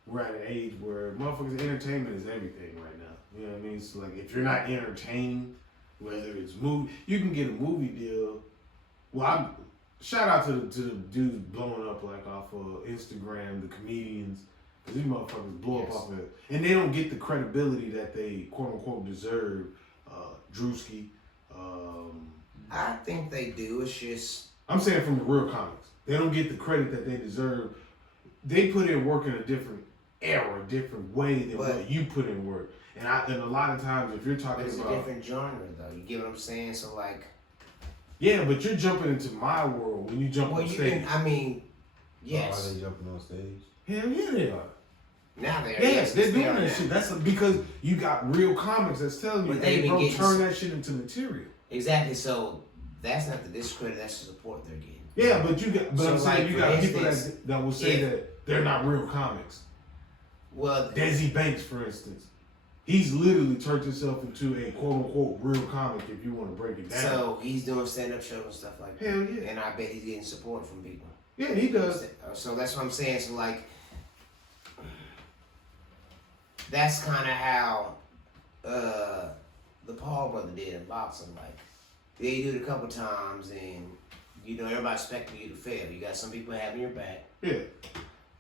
we're at an age where motherfuckers entertainment is everything right now. You know what I mean? So like if you're not entertained, whether it's movie, you can get a movie deal. Well, I'm shout out to the dudes blowing up like off of Instagram, the comedians, because these motherfuckers blow up off of it, and they don't get the credibility that they quote unquote deserve. Drewski. I think they do. It's just I'm saying from the real comics, they don't get the credit that they deserve. They put in work in a different era, a different way than what you put in work. And a lot of times, if you're talking it's about a different genre, though. You get what I'm saying? So like, yeah, but you're jumping into my world when you jump well, on you stage. can. I mean, Are yes. they jumping on stage? Hell yeah, they are. Now they are. Yes, they're doing they are that now. shit. That's because you got real comics that's telling you, But hey, they've been bro, getting turn that shit into material. Exactly. So that's not the discredit. That's the support they're getting. Yeah, but you got, but So, I'm saying like, you for got people instance, that will say if- that they're not real comics. Well, Desi Banks, for instance, he's literally turned himself into a quote unquote real comic. If you want to break it down. so he's doing stand-up shows and stuff like that. Hell yeah. And I bet he's getting support from people. Yeah, he does. So that's what I'm saying. So like, that's kind of how the Paul brother did in boxing. Like, they do it a couple times, and you know everybody expecting you to fail. You got some people having your back, Yeah.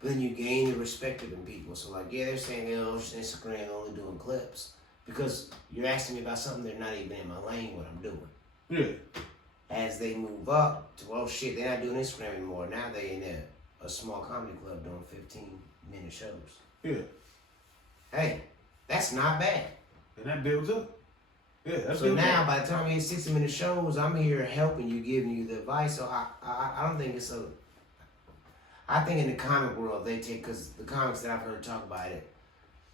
but then you gain the respect of them people. So like, yeah, they're saying, oh, Instagram only doing clips because you're asking me about something they're not even in my lane. What I'm doing. Yeah. As they move up to, oh shit, they're not doing Instagram anymore. Now they're in a small comedy club doing 15-minute shows. Yeah. Hey, that's not bad. And that builds up. Yeah, that's So now, by the time we hit 60-minute shows, I'm here helping you, giving you the advice. So I don't think it's a. I think in the comic world they take, because the comics that I've heard talk about it,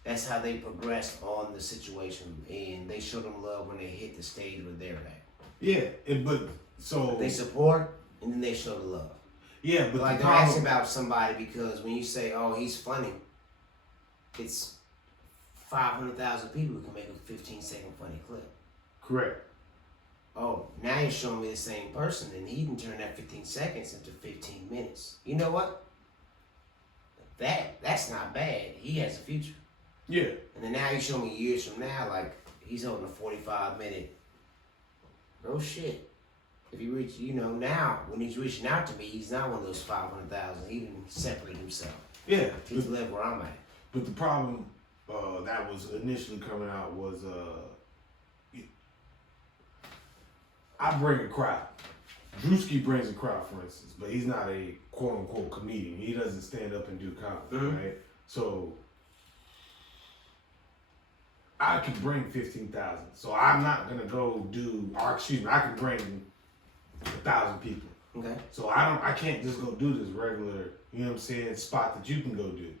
that's how they progressed on the situation, and they show them love when they hit the stage where they're at. Yeah, but so They support and then they show the love. yeah, but Like the they're asking problem, about somebody because when you say, "Oh, he's funny," it's 500,000 people who can make a 15-second funny clip. correct. Oh, now you're showing me the same person, and he can turn that 15 seconds into 15 minutes. You know what? That's not bad. He has a future. Yeah, And then now you show me years from now, like he's holding a 45-minute. Oh shit! If he reach, now when he's reaching out to me, he's not one of those 500,000. He didn't separate himself. yeah. He's the level where I'm at. But the problem that was initially coming out was I bring a crowd. Drewski brings a crowd, for instance, but he's not a quote unquote comedian. He doesn't stand up and do comedy, right? So I can bring 15,000. So I'm not gonna go do, or excuse me, I can bring 1,000 people. Okay. So I can't just go do this regular, you know what I'm saying, spot that you can go do.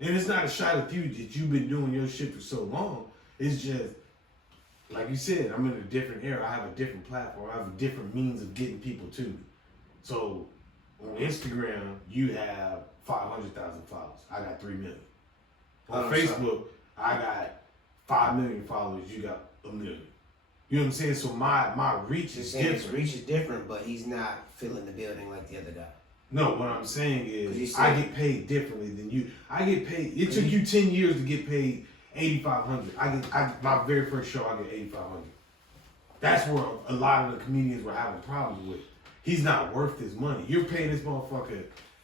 And it's not a shot at you that you've been doing your shit for so long. It's just, like you said, I'm in a different era. I have a different platform. I have a different means of getting people to me. So on Instagram, you have 500,000 followers. I got 3 million. On Facebook, I got 5 million followers. You got 1 million. You know what I'm saying? So my reach is different. His reach is different, but he's not filling the building like the other guy. No, what I'm saying is I get paid differently than you. I get paid. It took you 10 years to get paid $8,500. My very first show, I get $8,500. That's where a lot of the comedians were having problems with. He's not worth this money. You're paying this motherfucker.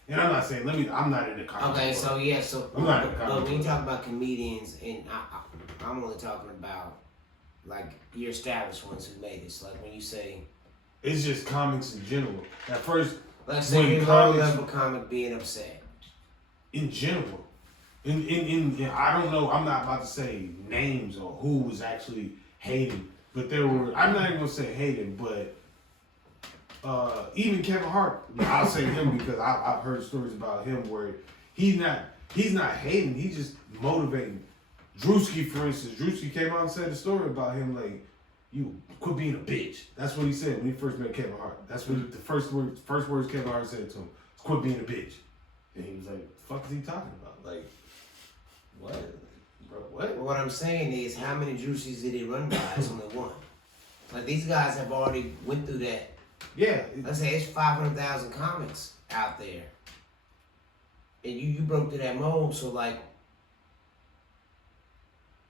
And I'm not saying, I'm not in the comedy. Okay, so yeah, I'm not in the but comedy. when you talk about comedians, and I'm only talking about like your established ones who made this. Like when you say, It's just comics in general. At first, let's when say a low comics- level comic being upset. in general, in I don't know. I'm not about to say names or who was actually hating, but there were. I'm not even gonna say hating, but even Kevin Hart. I'll say him because I've heard stories about him where he's not hating. He's just motivating. Drewski, for instance, Drewski came out and said a story about him like, "You quit being a bitch." That's what he said when he first met Kevin Hart. That's what the first words Kevin Hart said to him. "Quit being a bitch." And he was like, "The fuck is he talking about? Like, what, bro? What?" What I'm saying is, how many juices did he run by? It's only one. Like these guys have already went through that. Yeah. Let's say it's 500,000 comics out there, and you broke through that mold. So like,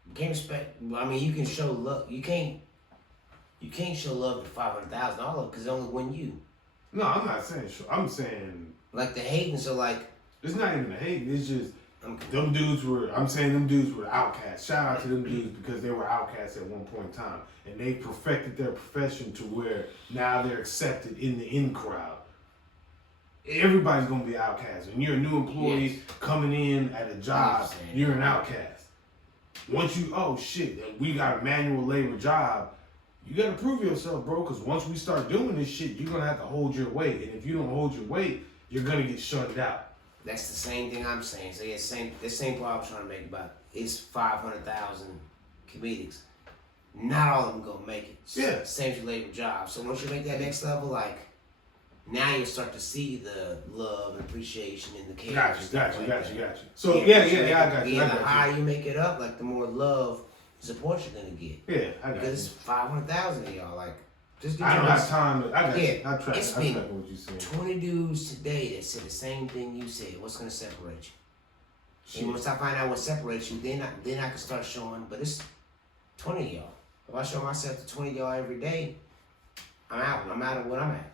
you can't expect. I mean, you can show love. You can't show love to 500,000 all of it because only one you. No, I'm not saying. I'm saying Like the hating. So like, it's not even the hate. It's just okay. them dudes were. I'm saying them dudes were outcasts. Shout out to them dudes because they were outcasts at one point in time, and they perfected their profession to where now they're accepted in the in crowd. Everybody's gonna be an outcast. When you're a new employee coming in at a job, you're an outcast. Once you, oh shit, we got a manual labor job. You gotta prove yourself, bro. Because once we start doing this shit, you're gonna have to hold your weight, and if you don't hold your weight, you're gonna get shutted out. That's the same thing I'm saying. So yeah, the same point I was trying to make about it's 500,000 comedics. Not all of them gonna make it. Yeah. Same labor job. So once you make that next level, like now you start to see the love and appreciation and the care. Got and you. stuff like that. So Yeah, yeah, once you make I it- got you. And the higher you make it up, like the more love and support you're gonna get. Yeah, I got Because it's you. 500,000 of y'all. Like, just I don't have time to. I got Yeah, you. I track. it's I been track what you saying. 20 dudes today that said the same thing you said. What's gonna separate you? Shit. And once I find out what separates you, then I can start showing. But it's 20 of y'all. If I show myself to 20 of y'all every day, I'm out. I'm out of what I'm at.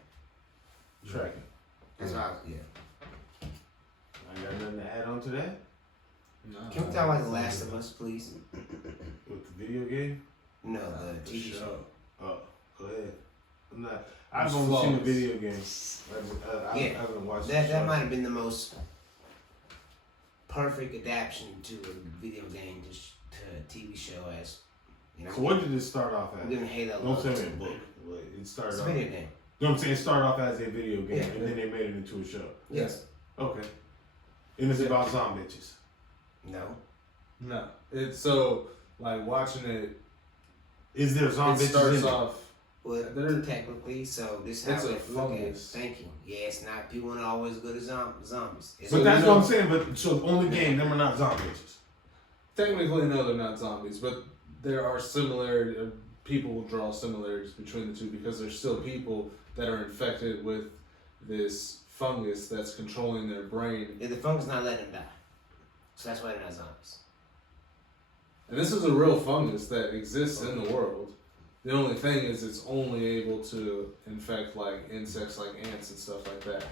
Tracking. That's how. Yeah. I got nothing to add on to that No. Can we talk about The Last of Us, please? with the video game. No, the TV show. Oh, go ahead. I'm not. I've It's only seen the flawless. video games. I haven't watched the That show. might have been the most perfect adaptation to a video game to a TV show as. You know, So what did it start off I'm as? giving Halo Don't love tell me to a it. book. Like, it started It's a off. video You game. know what I'm saying? It started off as a video game, Yeah. and then they made it into a show. Yes. Okay. And it's about zombie bitches. No. No. It's so like watching it. Is there zombie It bitches starts in it? off. Well, They're- technically, so this is how It's a they look at it. fungus. Thank you. Yeah, it's not. People want to always go to zombies. It's But So that's you know- what I'm saying. But so the only game, them are not zombie bitches. Technically, no, they're not zombies, but there are similar. People will draw similarities between the two because there's still people that are infected with this fungus that's controlling their brain. the fungus not letting them die, so that's why they're not zombies. And this is a real fungus that exists in the world. The only thing is it's only able to infect like insects like ants and stuff like that.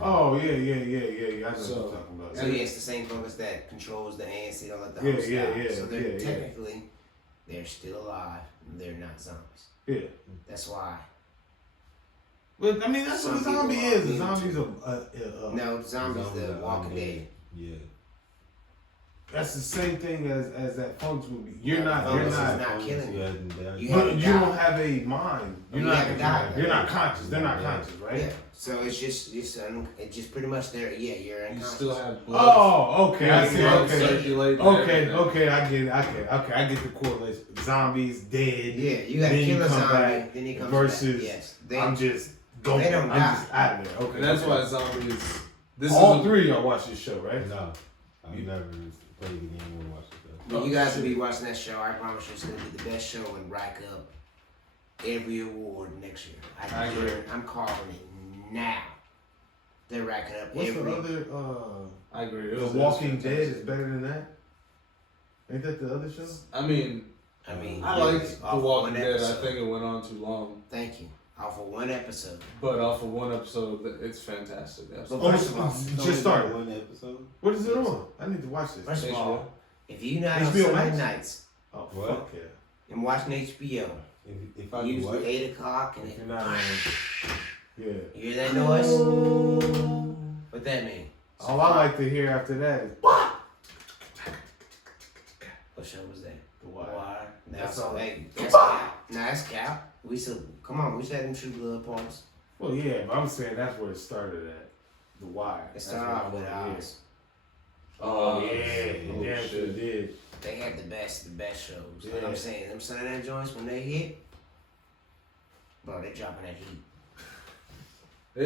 Oh yeah. I know So- what you're talking about. So yeah, it's the same fungus that controls the ants. They don't let the Yeah, host die. yeah, So they're yeah. technically they're still alive. They're not zombies. Yeah. That's why. But I mean, that's what a Some zombie people is. are A immune zombie's to No, zombies. The Walking Dead. Yeah. That's the same thing as that fungus movie. You're Yeah, not. fungus You're is not. not killing you. You But haven't you died. don't have a mind. You're You not. haven't died. You're not conscious. They're not Yeah. conscious, right? Yeah. So it's just pretty much there. Yeah, you're You unconscious. still have blood. Oh, okay. I see. blood Okay. circulating and Okay. everything. Okay. I get it. Okay. I get the correlation. Zombies dead. Yeah, you gotta Then kill you a come zombie, back then he comes versus back. Yes. They, I'm just going. they don't I'm die. just out of there. Okay. And that's okay. why zombies. This All is a, three of y'all watch this show, right? No. I've never played the game or watched it though. But you guys will be watching that show. I promise you, it's gonna be the best show and rack up every award next year. I agree. I'm calling it now. They're racking up What's every. the other? I agree. The Walking Dead is better than that. Ain't that the other show? I mean, I liked The Walking Dead. I think it went on too long. Thank you. Off of one episode. But off of one episode, it's fantastic. But Absolutely. first of all, Just started. One episode. What is it on? I need to watch this. first of HBO. all, if you're not on HBO Sunday Max? nights Oh What? fuck yeah! and watching HBO, If I do usually what? 8 o'clock, and If it, you're not on, yeah. you hear that noise? What that mean? All I like to hear after that is What show was that? The Wire. That's That's all. hey, that's cap. Nah, that's cap. We still come on. We still had them True Blood parties. Well, yeah, but I'm saying that's where it started at. The Wire. It That's started what I off with wanna hear. ours. Oh yeah, Oh, yeah, shit. sure did. They had the best shows. Like Yeah. I'm saying, them Sunday night joints when they hit, bro, they dropping that heat.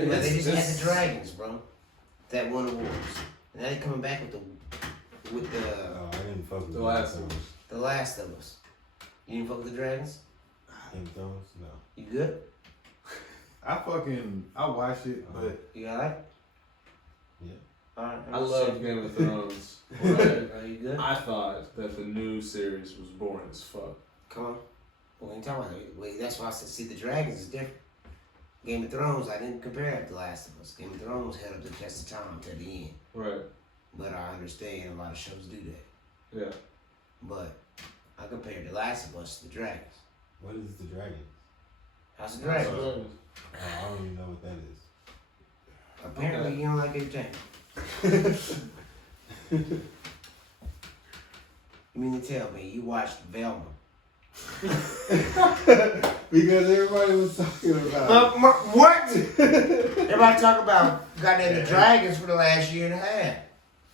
You know, they just had the Dragons, bro. That won awards. And now they coming back with the Oh, I didn't fuck with The Last of Us. The Last of Us. You didn't fuck with the Dragons? Game of Thrones? No. You good? I watch it, but You alright? Yeah. Alright. I love Game of Thrones. But Are you good? I thought that the new series was boring as fuck. Come on. We ain't talking about that. Wait, that's why I said, see, the Dragons is different. Game of Thrones, I didn't compare it to The Last of Us. Game of Thrones held up the test of time to the end. Right. But I understand a lot of shows do that. Yeah. But I compared The Last of Us to the Dragons. What is the dragon? How's the Dragons? Oh, I don't even know what that is. Apparently Okay. you don't like entertainment. You mean to tell me you watched Velma? Because everybody was talking about it. What? Everybody talk about goddamn the Dragons for the last year and a half.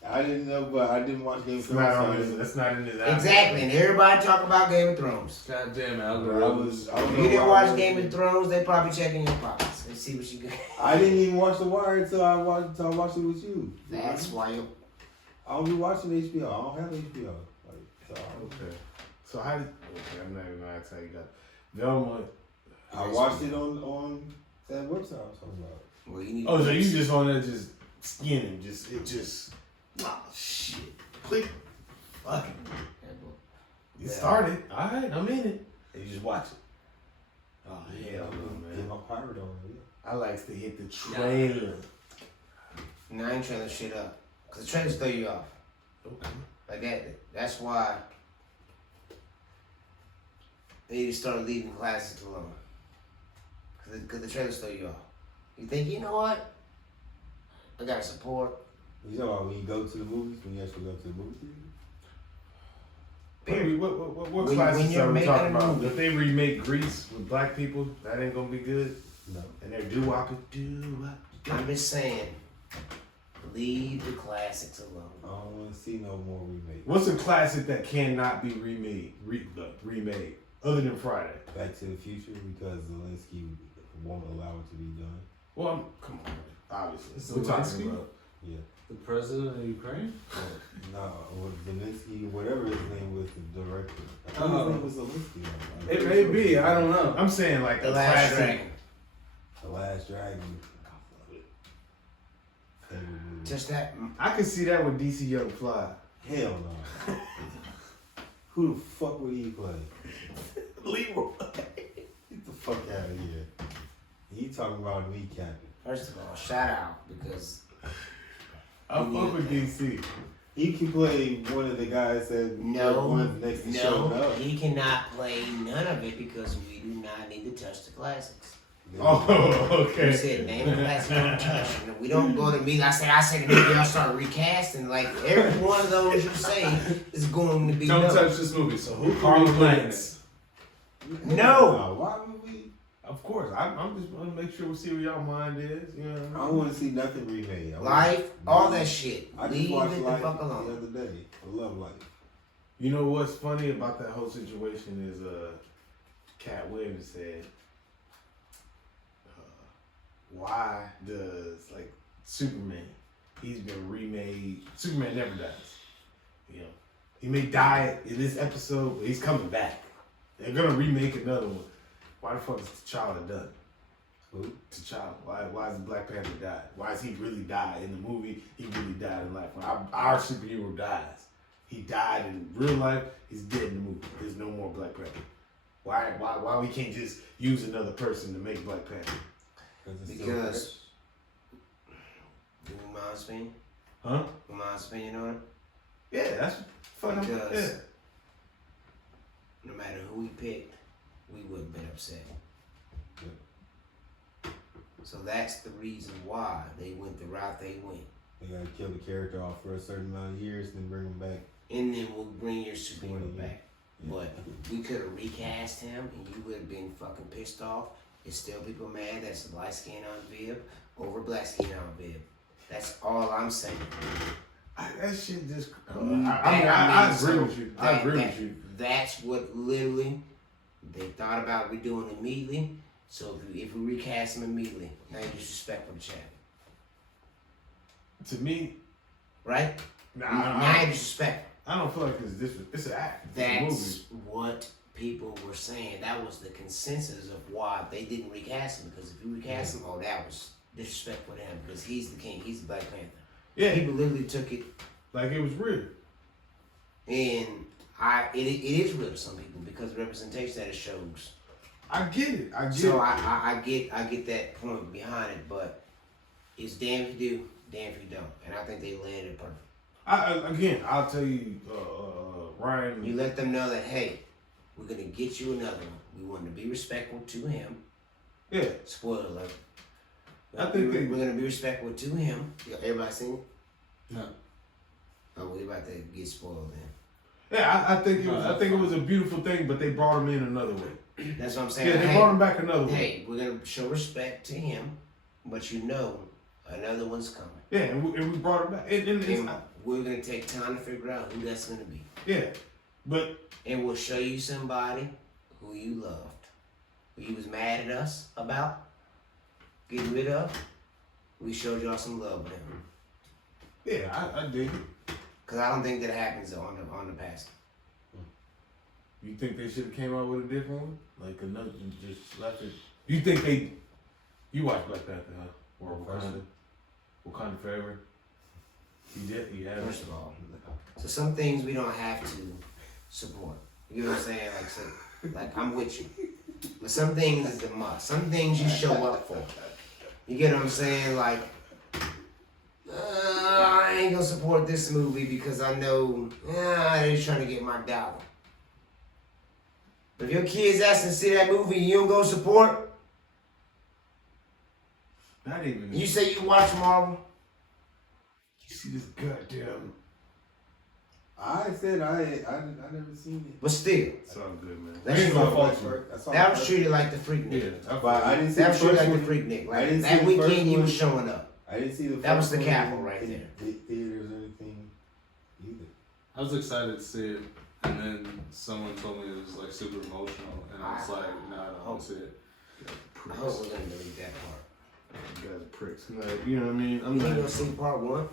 I didn't know, but I didn't watch Game of it's not on Thrones. his, that's not in his album. Exactly, and everybody talk about Game of Thrones. God damn it, I algorithm. was. I If don't you know didn't why I watch was- Game of Thrones, they probably checking your pockets and see what you got. I didn't even watch The Wire until I watched it with you. That's why you. I don't be watching HBO. I don't have HBO. Like, so Okay. So how did? Okay, I'm not even gonna tell you that. Velma. I watched it on that website I was talking about. Well, you need. Oh, so you just on there just skinning, just. Oh shit! Click. Fuck it. It started. All right, I'm in it. And you just watch it. Oh hell no, Get man. my pirate on it. I like to hit the trailer. No, I ain't trailing shit up. Cause the trailers throw you off. Okay. Like that. That's why they need to start leaving classics alone. Cause the trailers throw you off. You think, you know what? I gotta support. You talking about when you go to the movies? When you actually go to the movie theater? Period. What When classics you're are we making talking a about? movie. If they remake Grease with black people, that ain't gonna be good. No. And they're doo-wop. I'm just saying, leave the classics alone. I don't want to see no more remakes. What's a classic that cannot be remade? Remade other than Friday. Back to the Future because Zelensky won't allow it to be done. Well, come on, obviously. Zelensky? We're talking about. Yeah. The president of Ukraine? No, or Zelensky, whatever his name was, the director. I thought Oh. his name was Zelensky. I'm It pretty may sure. be. I don't know. I'm saying like The a Last classic. Dragon. The Last Dragon. Favorite movie. Just that. I could see that with DC Young Fly. Hell no. Who the fuck would he play? Leroy. Get the fuck out of here. He talking about me captain. First of all, shout out because I fuck with DC. He can play one of the guys that ones next to showing no, up. he cannot play none of it because we do not need to touch the classics. Oh, You okay. said name the classic don't touch. And we don't go to me. I said to me, y'all start recasting. Like every one of those you say is going to be Don't no. touch this movie. So who Harley can we put in Quinns. it? No. Why would we? Of course. I'm just want to make sure we see where y'all mind is. You know what I I don't mean? want to see nothing remade. I want- Life, all that shit. I just Leave watched it the Life fuck the alone. other day. I love Life. You know what's funny about that whole situation is Cat Williams said, why does like Superman? He's been remade. Superman never dies. You know, he may die in this episode, but he's coming back. They're gonna remake another one. Why the fuck is T'Challa done? Who? T'Challa. Why is the Black Panther died? Why is he really died in the movie? He really died in life. When our superhero dies, he died in real life. He's dead in the movie. There's no more Black Panther. Why we can't just use another person to make Black Panther? Because do you mind opinion? Huh? My opinion on it? Yeah, that's fucking. Because Yeah. no matter who we picked, we would have been upset. So that's the reason why they went the route they went. They gotta kill the character off for a certain amount of years, then bring him back. And then we'll bring your superhero Yeah. back. But we could have recast him and you would have been fucking pissed off. It's still people mad that's light skin on Viv over black skin on Viv. That's all I'm saying. That shit just. I So agree with you. I agree with you. That's what literally they thought about redoing immediately. So if we recast him immediately, now you disrespectful to Chad. To me, Right? nah, you disrespectful. I don't feel like it's an act. It's a That's movie. what people were saying. That was the consensus of why they didn't recast him. Because if you recast him, that was disrespectful to him. Because he's the king. He's the Black Panther. Yeah, People literally took it, like it was real. and it is real to some people because of the representation that it shows. I get it. I get So it. I get that point behind it, but it's damn if you do, damn if you don't. And I think they landed it perfect. I'll tell you, Ryan. You let them know that, hey, we're gonna get you another one. We want to be respectful to him. Yeah, Spoiler alert. I think we're gonna be respectful to him. Yeah, everybody seen it? No. Oh, we're about to get spoiled then. yeah. I think it was a beautiful thing, but they brought him in another way. That's what I'm saying. Yeah, they brought him back another way. Hey, we're gonna show respect to him, but you know another one's coming. Yeah, and we brought him back. And We're gonna take time to figure out who that's gonna be. yeah, but And we'll show you somebody who you loved, who you was mad at us about getting rid of. We showed y'all some love with him. yeah, I dig it. Cause I don't think that happens on the past. You think they should have came out with a different one, like another, just left it? You think they? You watched Black Panther, huh? Or Wakanda Forever? You did. You haven't. First of all, so some things we don't have to support. You know what I'm saying? Like I'm with you, but some things is a must. Some things you show up for. You get what I'm saying? Like I ain't gonna support this movie because I know they're trying to get my dollar. But if your kids asking to see that movie and you don't go support, Not even. you say you watch Marvel. You see this goddamn. I said I never seen it. But still, It's all good, man. That's Ain't my no fault, fault, Bert. That's all that my was fault. treated like the freak Yeah, nigga. But I didn't see That the was treated first like the one. freak nigga. I Like, didn't see that the weekend first he one. was showing up. I didn't see the That was first the one capital in- right in there. Theaters or anything either. I was excited to see it, and then someone told me it was like super emotional, and I was like, nah, I don't want to see it. I hope we're gonna delete that part. You guys are pricks. Like, you know what I mean? I'm You ain't not, gonna see part one?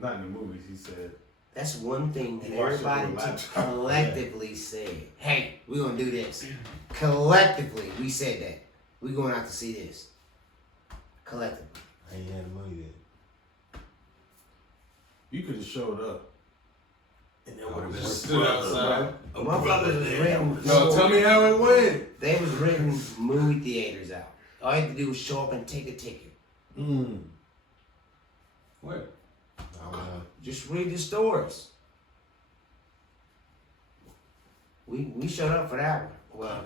not in the movies. He said. That's one thing that You watched it on everybody the laptop. collectively said. Hey, we're gonna do this. Collectively, we said that. We going out to see this. Collectively. I ain't had the money then. You could have showed up. And then would have been Just stood outside. Motherfuckers was renting. No, tell me how it went. They was renting movie theaters out. All you had to do was show up and take a ticket. Where? I don't know. Just read the stories. We showed up for that one. Well,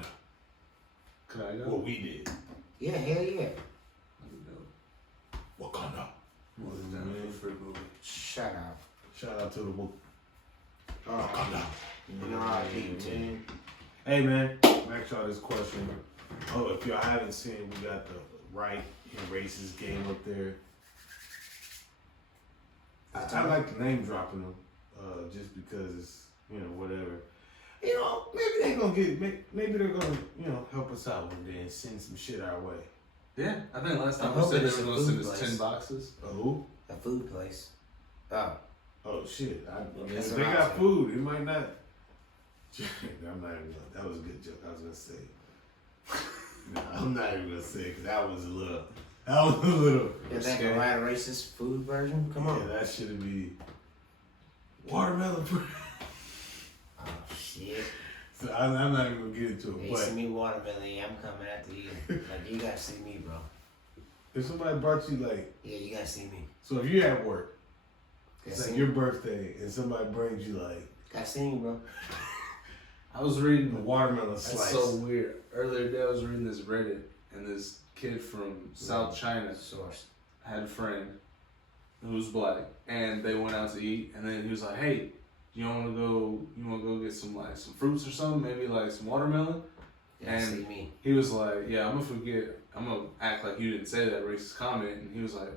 Could I go? What we did. yeah, hell yeah. Wakanda. Wasn't down for a free movie. Shut up. Shout out to the book. Wakanda. No, I hate you. Hey man, ask y'all this question. Oh, if y'all haven't seen, we got the right and racist game up there. I like the name dropping them, just because it's, you know, whatever. You know, maybe they're gonna maybe they're gonna, you know, help us out one day and send some shit our way. Yeah, I think last I time we hope said they it's were a going to send food us place. 10 boxes. Oh, A food place. Oh. Oh shit! I mean, That's if what they I'm got saying. food, it might not. I'm not even. That was a good joke. I was gonna say. No, I'm not even gonna say because that was a little. That was a little. Is that the right racist food version? Come Yeah, on. that should be watermelon. Oh shit. So I'm not even gonna get into it. Hey, But see me watermelon, I'm coming after you. Like you gotta see me, bro. if somebody brought you like, Yeah, you gotta see me. so if you're at work, Gotta it's see like me. your birthday, and somebody brings you like Gotta see me, bro. I was reading a watermelon That's slice. so weird. Earlier today, I was reading this Reddit, and this kid from South China Source. had a friend who was black, and they went out to eat, and then he was like, "Hey, you want to go get some some fruits or something? Maybe like some watermelon?" Gotta And see me. he was like, "Yeah, I'm gonna act like you didn't say that racist comment." And he was like,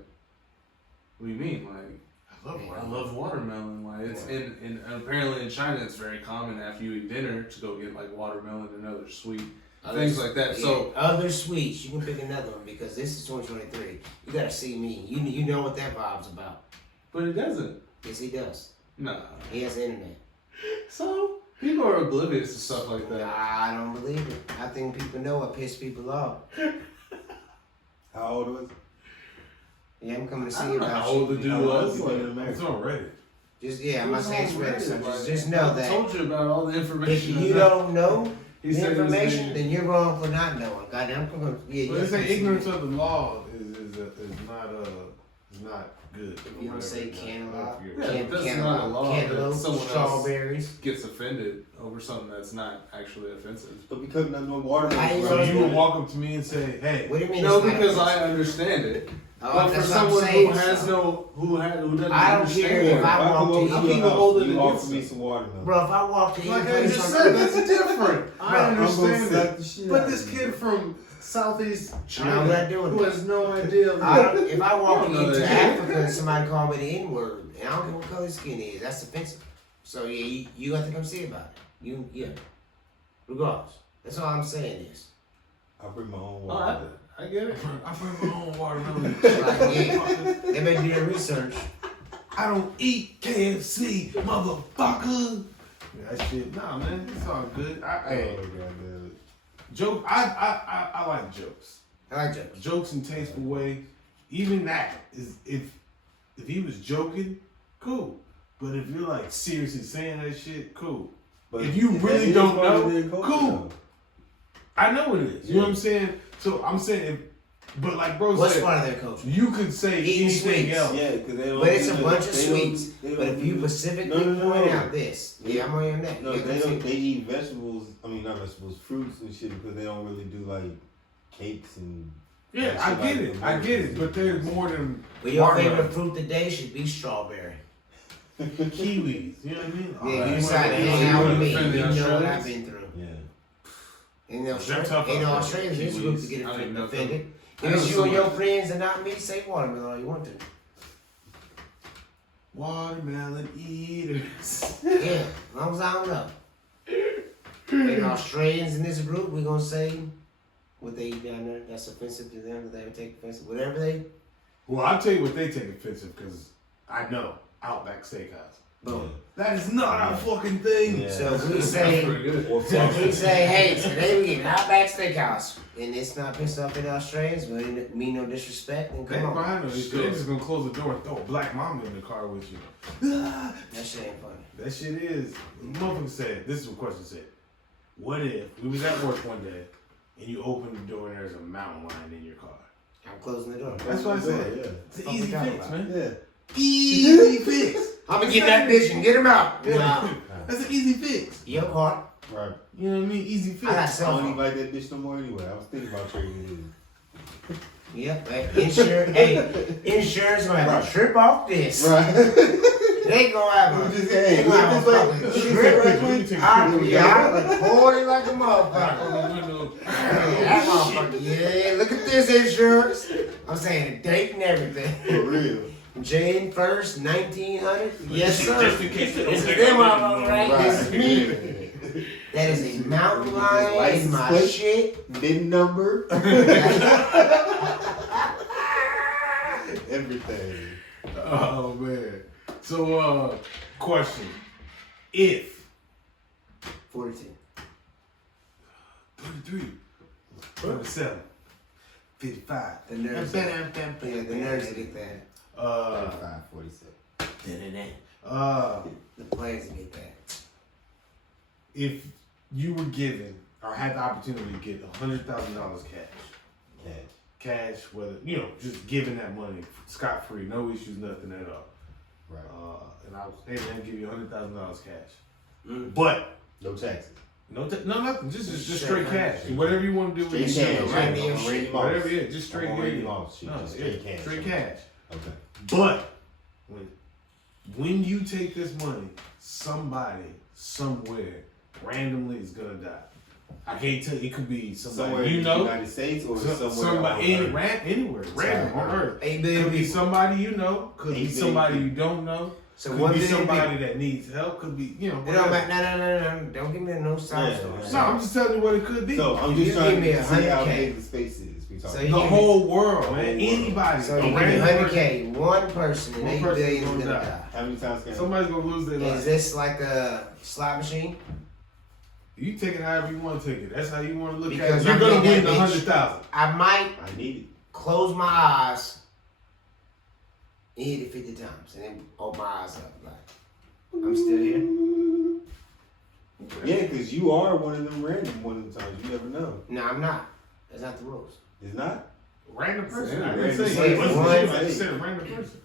"What do you mean? Like, I love I watermelon. love watermelon. Like it's in apparently in China it's very common after you eat dinner to go get like watermelon and other sweet things like that." Yeah, So other sweets, you can pick another one because this is 2023. You gotta see me. You know what that vibe's about. but it doesn't. Yes, he does. Nah. He has the internet. So people are oblivious to stuff like that. I don't believe it. I think people know what pissed people off. How old was Yeah, I'm coming to I see don't you know about how old the you. dude How was. old was he? Like, It's on Reddit. Just yeah, I'm it not was saying it's on real. Reddit, So but just know I that told you about all the if information. you don't know He the said his information, name. then you're wrong for not knowing. Goddamn, I'm gonna yeah. But they say come see ignorance me. of the law is not good. You wanna say cantaloupe? Yeah, that's Cantaloupe, not a law that cantaloupe, someone else strawberries. gets offended over something that's not actually offensive. But because not no I watermelon. ain't So know you would walk up to me and say, "Hey, What do you mean? No, it's not because I offensive? understand it. Oh, But for that's what I'm someone who saying, has so. who doesn't I don't understand care it, if I walk to I'm any even older than you you. offer me some watermelon. Bro, if I walk to any Like I place just on said, earth, that's different. I Bro, I'm gonna understand slap it. the shit But out this of kid you. from Southeast No, China we're not doing who that. has no idea. if I walk You don't know into that shit. Africa and somebody call me the N-word, and I don't care what color skin is, that's offensive. So yeah, you have to come see about it. Yeah. Regardless. That's all I'm saying is. I bring my own Oh, watermelon. I get it. I bring my own watermelon." Like, yeah, they better do their research. I don't eat KFC, motherfucker. Yeah, that shit, nah, man, it's all good. Hey, Oh, goddamn joke. I like jokes. I like jokes. Jokes in tasteful way. Even that is if he was joking, cool. But if you're like seriously saying that shit, cool. But If you that really is don't part of know, their culture, cool. though. I know it is. You know what I'm saying? So I'm saying, but like bro What's said, part of their culture? you could say Eating anything sweets. else. Yeah, because they don't. But it's a do bunch the- of they don't- sweets. they don't But if do you the- specifically No, no, point no. out this, yeah, I'm on your neck. No, Yeah, they come don't. see. They eat vegetables. I mean, not vegetables, fruits and shit because they don't really do like cakes and. Yeah, that I shit get like it. the I get it. Americans But do. there's more than But your watermelon. favorite fruit today should be strawberry. Kiwis. You know what I mean? Yeah, Alright. you decided to You hang out with wanna me. defend the You know what Australians? I've been through. Yeah. Ain't They're no Australians, tough ain't no out there. Australians in this group to Kiwis. get I don't even know if offended. I If know it's you and your someone- friends and not me, say watermelon all you want to. Watermelon eaters. Yeah, as long as I don't know. Ain't no Australians in this group, we're gonna say what they eat down there that's offensive to them, that they would take offensive. Whatever they, Well, I'll tell you what they take offensive because I know Outback Steakhouse. boom. That is not our fucking thing. Yeah. So if we That's say, pretty good. Or so if we say, hey, today we eat Outback Steakhouse, and it's not pissed off at the Australians, but it mean no disrespect, then They come on. behind us. They're just gonna close the door and throw a black mama in the car with you. That shit ain't funny. That shit is. The motherfucker said, this is what question said. What if we was at work one day and you open the door and there's a mountain lion in your car? I'm closing the door. That's what I said. Yeah. It's an Fuck easy we talking fix, about? man. Yeah. Easy fix. I'm gonna get that bitch and get him out. Nah, That's an easy fix. your car. Right. You know what I mean? Easy fix. I got I cell don't phone. even like that bitch no more anyway. I was thinking about trading it. Yep, hey, insurance gonna have a trip off this. Right. They gonna have a, Just, they hey, gonna have a look fucking this way. trip. Let me take a I picture. record it like a motherfucker. Hey, that motherfucker, yeah, look at this insurance. I'm saying the date and everything. For real. June 1st, 1900. Yes, sir. Just in case they don't This is take them our motherfucker, right? This is me. That is a mountain lion in License my plate. shit. VIN number. Everything. Oh man. So, question. If 42. 33, 37, 55. The nerds. Yeah, the nerds get that. 35, 47. The players get that. If you were given or had the opportunity to get $100,000 cash, whether just giving that money scot free, no issues, nothing at all. Right. And I was, hey man, give you $100,000 cash, Mm. but No taxes. no nothing, just straight Straight cash. cash. Whatever you want to do with Straight your cash. shit, Right. right? Your I'm shit. Randy Moss. Whatever, yeah, just straight I'm Randy cash. Moss shit, No, just yeah, straight cash. straight cash. Okay. But when you take this money, somebody somewhere randomly is gonna die. I can't tell you. It could be somebody Somewhere you in know, the United States or somewhere on anywhere, random on Earth. 8 Could billion be people. somebody you know. Could be 8 somebody billion you don't know. So Could 1 be billion somebody people. that needs help. Could be It don't whatever. matter. No. Don't give me no side Yeah, stories. No, I'm just telling you what it could be. So I'm If just you trying give me to see how 100K. big the space is. We So talking. you the give me- whole world, man. whole world. Anybody. So a you give me random 100K, one person in One 8 person billion is gonna gonna die. die. How many times can Somebody's gonna lose their Is life. this like a slot machine? You take it however you want to take it. That's how you want to look at Because it. You're I'm gonna getting win that the bitch. 100,000. I might I need it. close my eyes and hit it 50 times and then open my eyes up. Like, I'm still here. Yeah, because you are one of them random one of the times. You never know. No, I'm not. That's not the rules. It's not. Random person. I Random didn't say person. you. One- I just said a random person.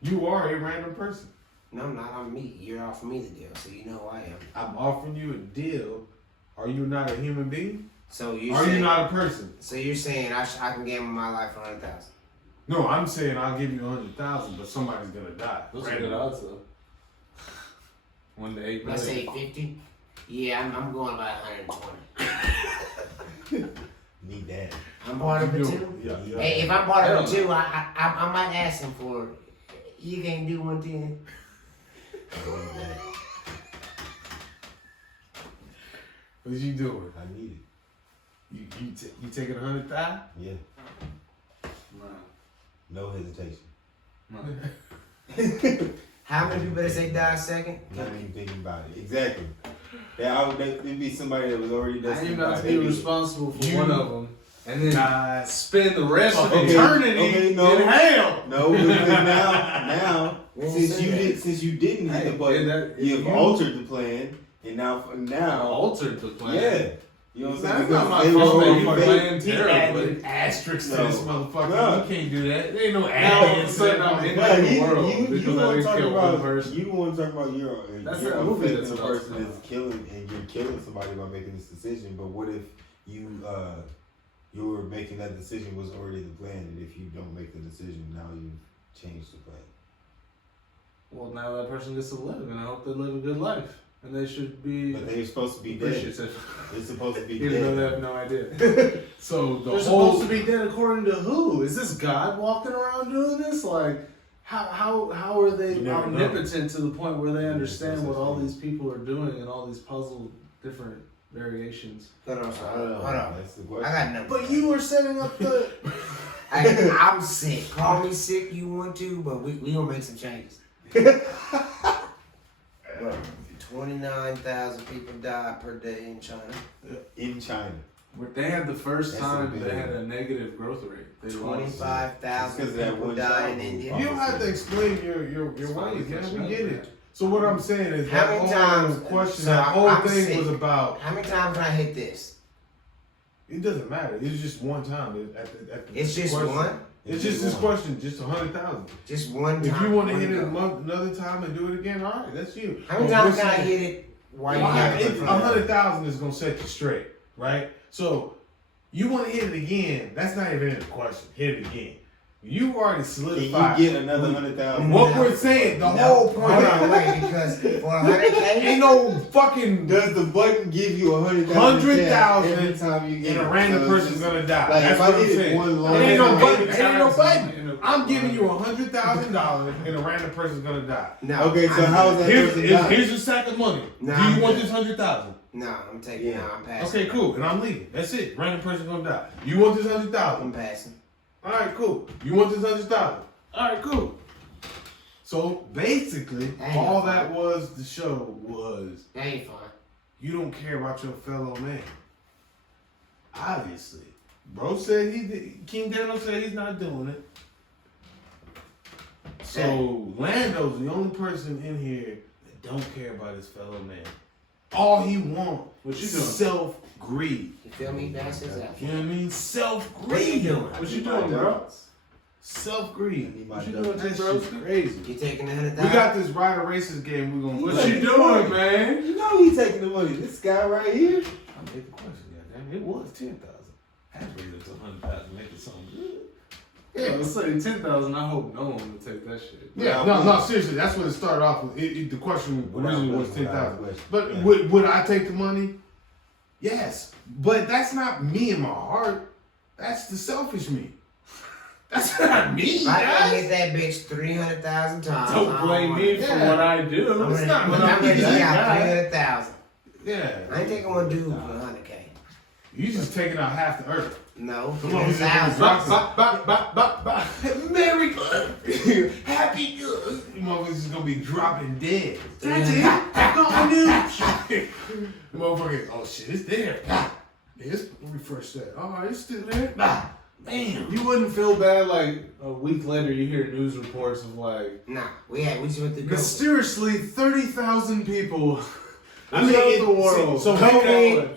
You are a random person. No, I'm not. I'm me. You're offering me the deal, so you know who I am. I'm offering you a deal. Are you not a human being? So you're Are saying, you not a person? So you're saying I can gamble my life for 100,000? No, I'm saying I'll give you 100,000, but somebody's gonna die. Those are Random. good odds though. 1 to 8 Let's million. say 50. Yeah, I'm going by 120. Need that. I'm part of it You too. do. Yeah. Hey, if I'm part of it Hell too, I might ask him for. You can't do 110. I need that. What you doing? I need it. You taking 100,000? Yeah. No hesitation. No. How many people they say die second? Not even thinking about it. Exactly. Yeah, it'd be somebody that was already I destined am not to by be baby. responsible for You- one of them, and then Nah. spend the rest of Okay. eternity Okay, no. in hell. No, because now, We didn't since say you that. didn't hit Hey, the button, and that- you've you- altered the plan, and I now, altered the plan. yeah, you know what I'm saying? That's not my Because fault they that were you already plan He terribly. added asterisks to this No. motherfucker. No. You can't do that. There ain't no Now all of a ads. sudden I'm in But the world you because I want to didn't talk kill one about person. you want to talk about That's you're that movie affecting that's the about person to that's killing and you're killing somebody by making this decision. But what if you were making that decision was already the plan, and if you don't make the decision, now you've changed the plan. Well, now that person gets to live, and I hope they live a good life, and they should be But they're supposed to be dead. appreciative, They're supposed to be even though they dead. have no idea. So the They're whole supposed to be dead according to who? Is this God walking around doing this? Like, how are they You never know. omnipotent to the point where they There's understand no what such all thing. these people are doing and all these puzzle different variations? Hold on, I sorry. don't know. Hold on. That's the I question. got numbers. But you were setting up the. I'm sick. Call me sick you want to, but we gonna make some changes. Bro, 29,000 people die per day in China. In China. They had the first That's time a big they had one. a negative growth rate. They lost. 25,000 Because of that people one die in child. India. you don't have to explain your It's fine, ways, you man. catch We up, get man. it. So what I'm saying is How that many whole times- question, so that whole I'm thing sick. was about. How many times can I hit this? It doesn't matter. It's just one time. At the It's just question. one? It's just this question, just 100,000. Just one time. If you want to One hit it go. another time and do it again, all right, that's you. How many But times we're can I saying- hit it while you Well, have it in front of you? 100,000 is gonna set you straight, right? So you want to hit it again? That's not even in the question. Hit it again. You already Can solidified. you get another 100,000? What we're saying, the whole point Hold on, is, wait, because for 100K, ain't no fucking Does the button give you 100,000? 100,000 every time you get and a it? random So it's person's just- gonna die. Like That's if what I I'm did saying. one long It ain't no time- button. It ain't no button. In a- I'm giving you $100,000 and a random person's gonna die. no. Okay, so I'm- how is that person dying? Here's a sack of money. Nah, Do you I'm want good. this 100,000? No, I'm taking. Yeah. No, I'm passing. Okay, cool. And I'm leaving. That's it. Random person gonna die. You want this 100,000? I'm passing. All right, cool. You want this 100,000? All right, cool. So basically, Ain't all no that was the show was That ain't fun. you don't care about your fellow man. Obviously, bro said he did. King Daniel said he's not doing it. So Lando's the only person in here that don't care about his fellow man. All he wants What you is doing? self-greed. You feel me? That's his out. You know what I mean? What you Self-greed. doing? What you doing, bro? Self-greed. What you doing, That bro? shit's crazy. You taking the 100,000? We got this rider racist game we're gonna What play. you doing, man? You know he taking the money. This guy right here. I made the question, goddamn. It was 10,000. I had to raise it to 100,000, make it something good. Yeah, let's say 10,000. I hope no one would take that shit. Yeah, no, seriously, that's what it started off with. The question originally was 10,000. But Yeah. would I take the money? Yes, but that's not me in my heart. That's the selfish me. That's not me, I can guys. hit that bitch 300,000 times. Don't blame me for Yeah. what I do. I'm It's ready, not me. I'm ready to That got guy. 300,000. Yeah, I ain't taking one dude for 100K. you just taking out half the earth. No, Come on, 300,000. Merry Christmas, Happy Good. You motherfuckers is gonna be dropping dead. That's it. Motherfucker, oh shit, it's there. It's refresh that. Oh, it's still there. Damn. You wouldn't feel bad like a week later you hear news reports of like Nah, we just went through COVID. mysteriously 30,000 people I mean, throughout it- the world. so COVID,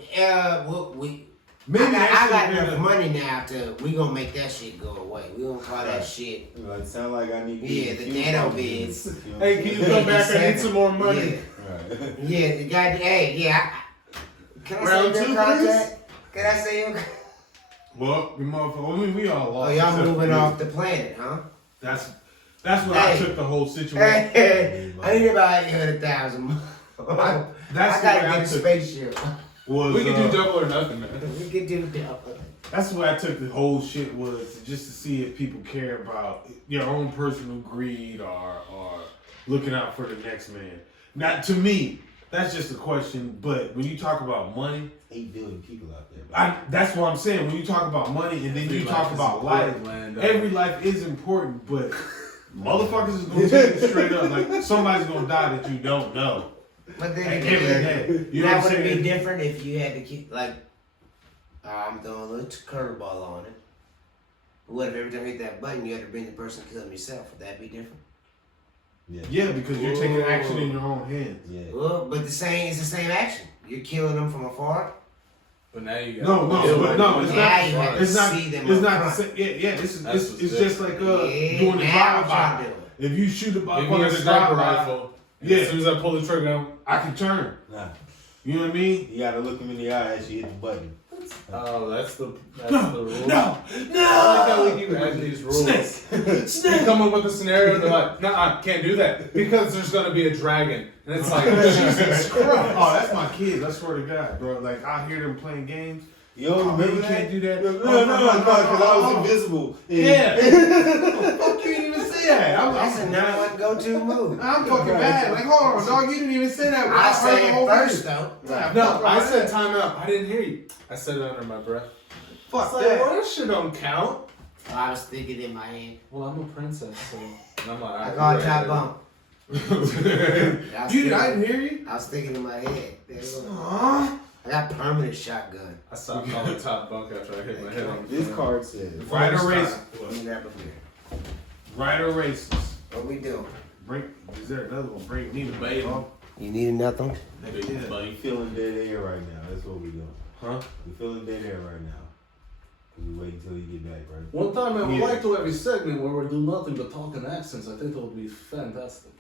Maybe I that got should've enough been money now we gonna make that shit go away. We gonna call that shit. Like, sound like I need to Yeah, get a the few nano more bids. minutes, you know Hey, what can I'm you saying? come back? I need some more money. Yeah, Right. yeah, the guy. Hey, yeah. Can I Round say two, your contact? Can I say your? Well, you motherfucker. I mean, we all Oh, lost. y'all except moving for off me. the planet, huh? That's what I Hey. took the whole situation. Hey, I need about 800,000. That's I the way gotta I get a took. spaceship. Was, We can do double or nothing, man. We can do that. That's the way I took the whole shit was just to see if people care about your own personal greed or looking out for the next man. Not to me. That's just a question. But when you talk about money, 8 billion people out there. Bro. that's what I'm saying. When you talk about money and then you talk about life, every life is important. But motherfuckers is gonna take it straight up. Like somebody's gonna die that you don't know. But then Every day. You know that what I'm would be saying? different if you had to keep I'm throwing a little curveball on it. What if every time you hit that button you had to bring the person to kill him yourself? Would that be different? Yeah, because you're taking action in your own hands. Yeah. Well, but it's the same action. You're killing them from afar. But now you No, got it's Now you not. have to It's not. see them It's up not the front. same. Yeah. It's That's what's just like Yeah, doing the now what drive-by. y'all doing? If you shoot a Give me a motherfucker sniper drive-by, rifle. Yeah. As soon as I pull the trigger, I can turn. Nah. You know what I mean? You gotta look him in the eye as you hit the button. oh, that's the rule. No. I like how we keep adding these rules. You come up with a scenario and they're like, nah, can't do that because there's gonna be a dragon, and it's like, Jesus Christ. Oh, that's my kids. I swear to God, bro. Like I hear them playing games. You don't remember you that? can't do that. No, because I was invisible. Yeah. Fuck, you didn't even say that. That's a number one go-to move. I'm fucking bad. Like, hold on, dog. You didn't even say that. I heard say the it whole first thing. though. Yeah, No, fuck I all said that. time out. I didn't hear you. I said it under my breath. Fuck It's like, that. well, that shit don't count. I was thinking in my head. Well, I'm a princess, so and I'm like, I you're got right, top baby. bump. Dude, I didn't hear you. I was thinking in my head. There you go. Aw. I got permanent shotgun. I stopped calling top bunk after I hit my head on the This floor. card says. Rider race. Let me grab a beer. Rider races. What we doing? Is there another one? Bring me the Baby. dog. You need another one? Big Yeah. buddy. We feeling dead air right now. That's what we doing. Huh? We feeling dead air right now. We wait until he get back, right? One time I would Yeah. like to have a segment where we do nothing but talk in accents. I think that would be fantastic.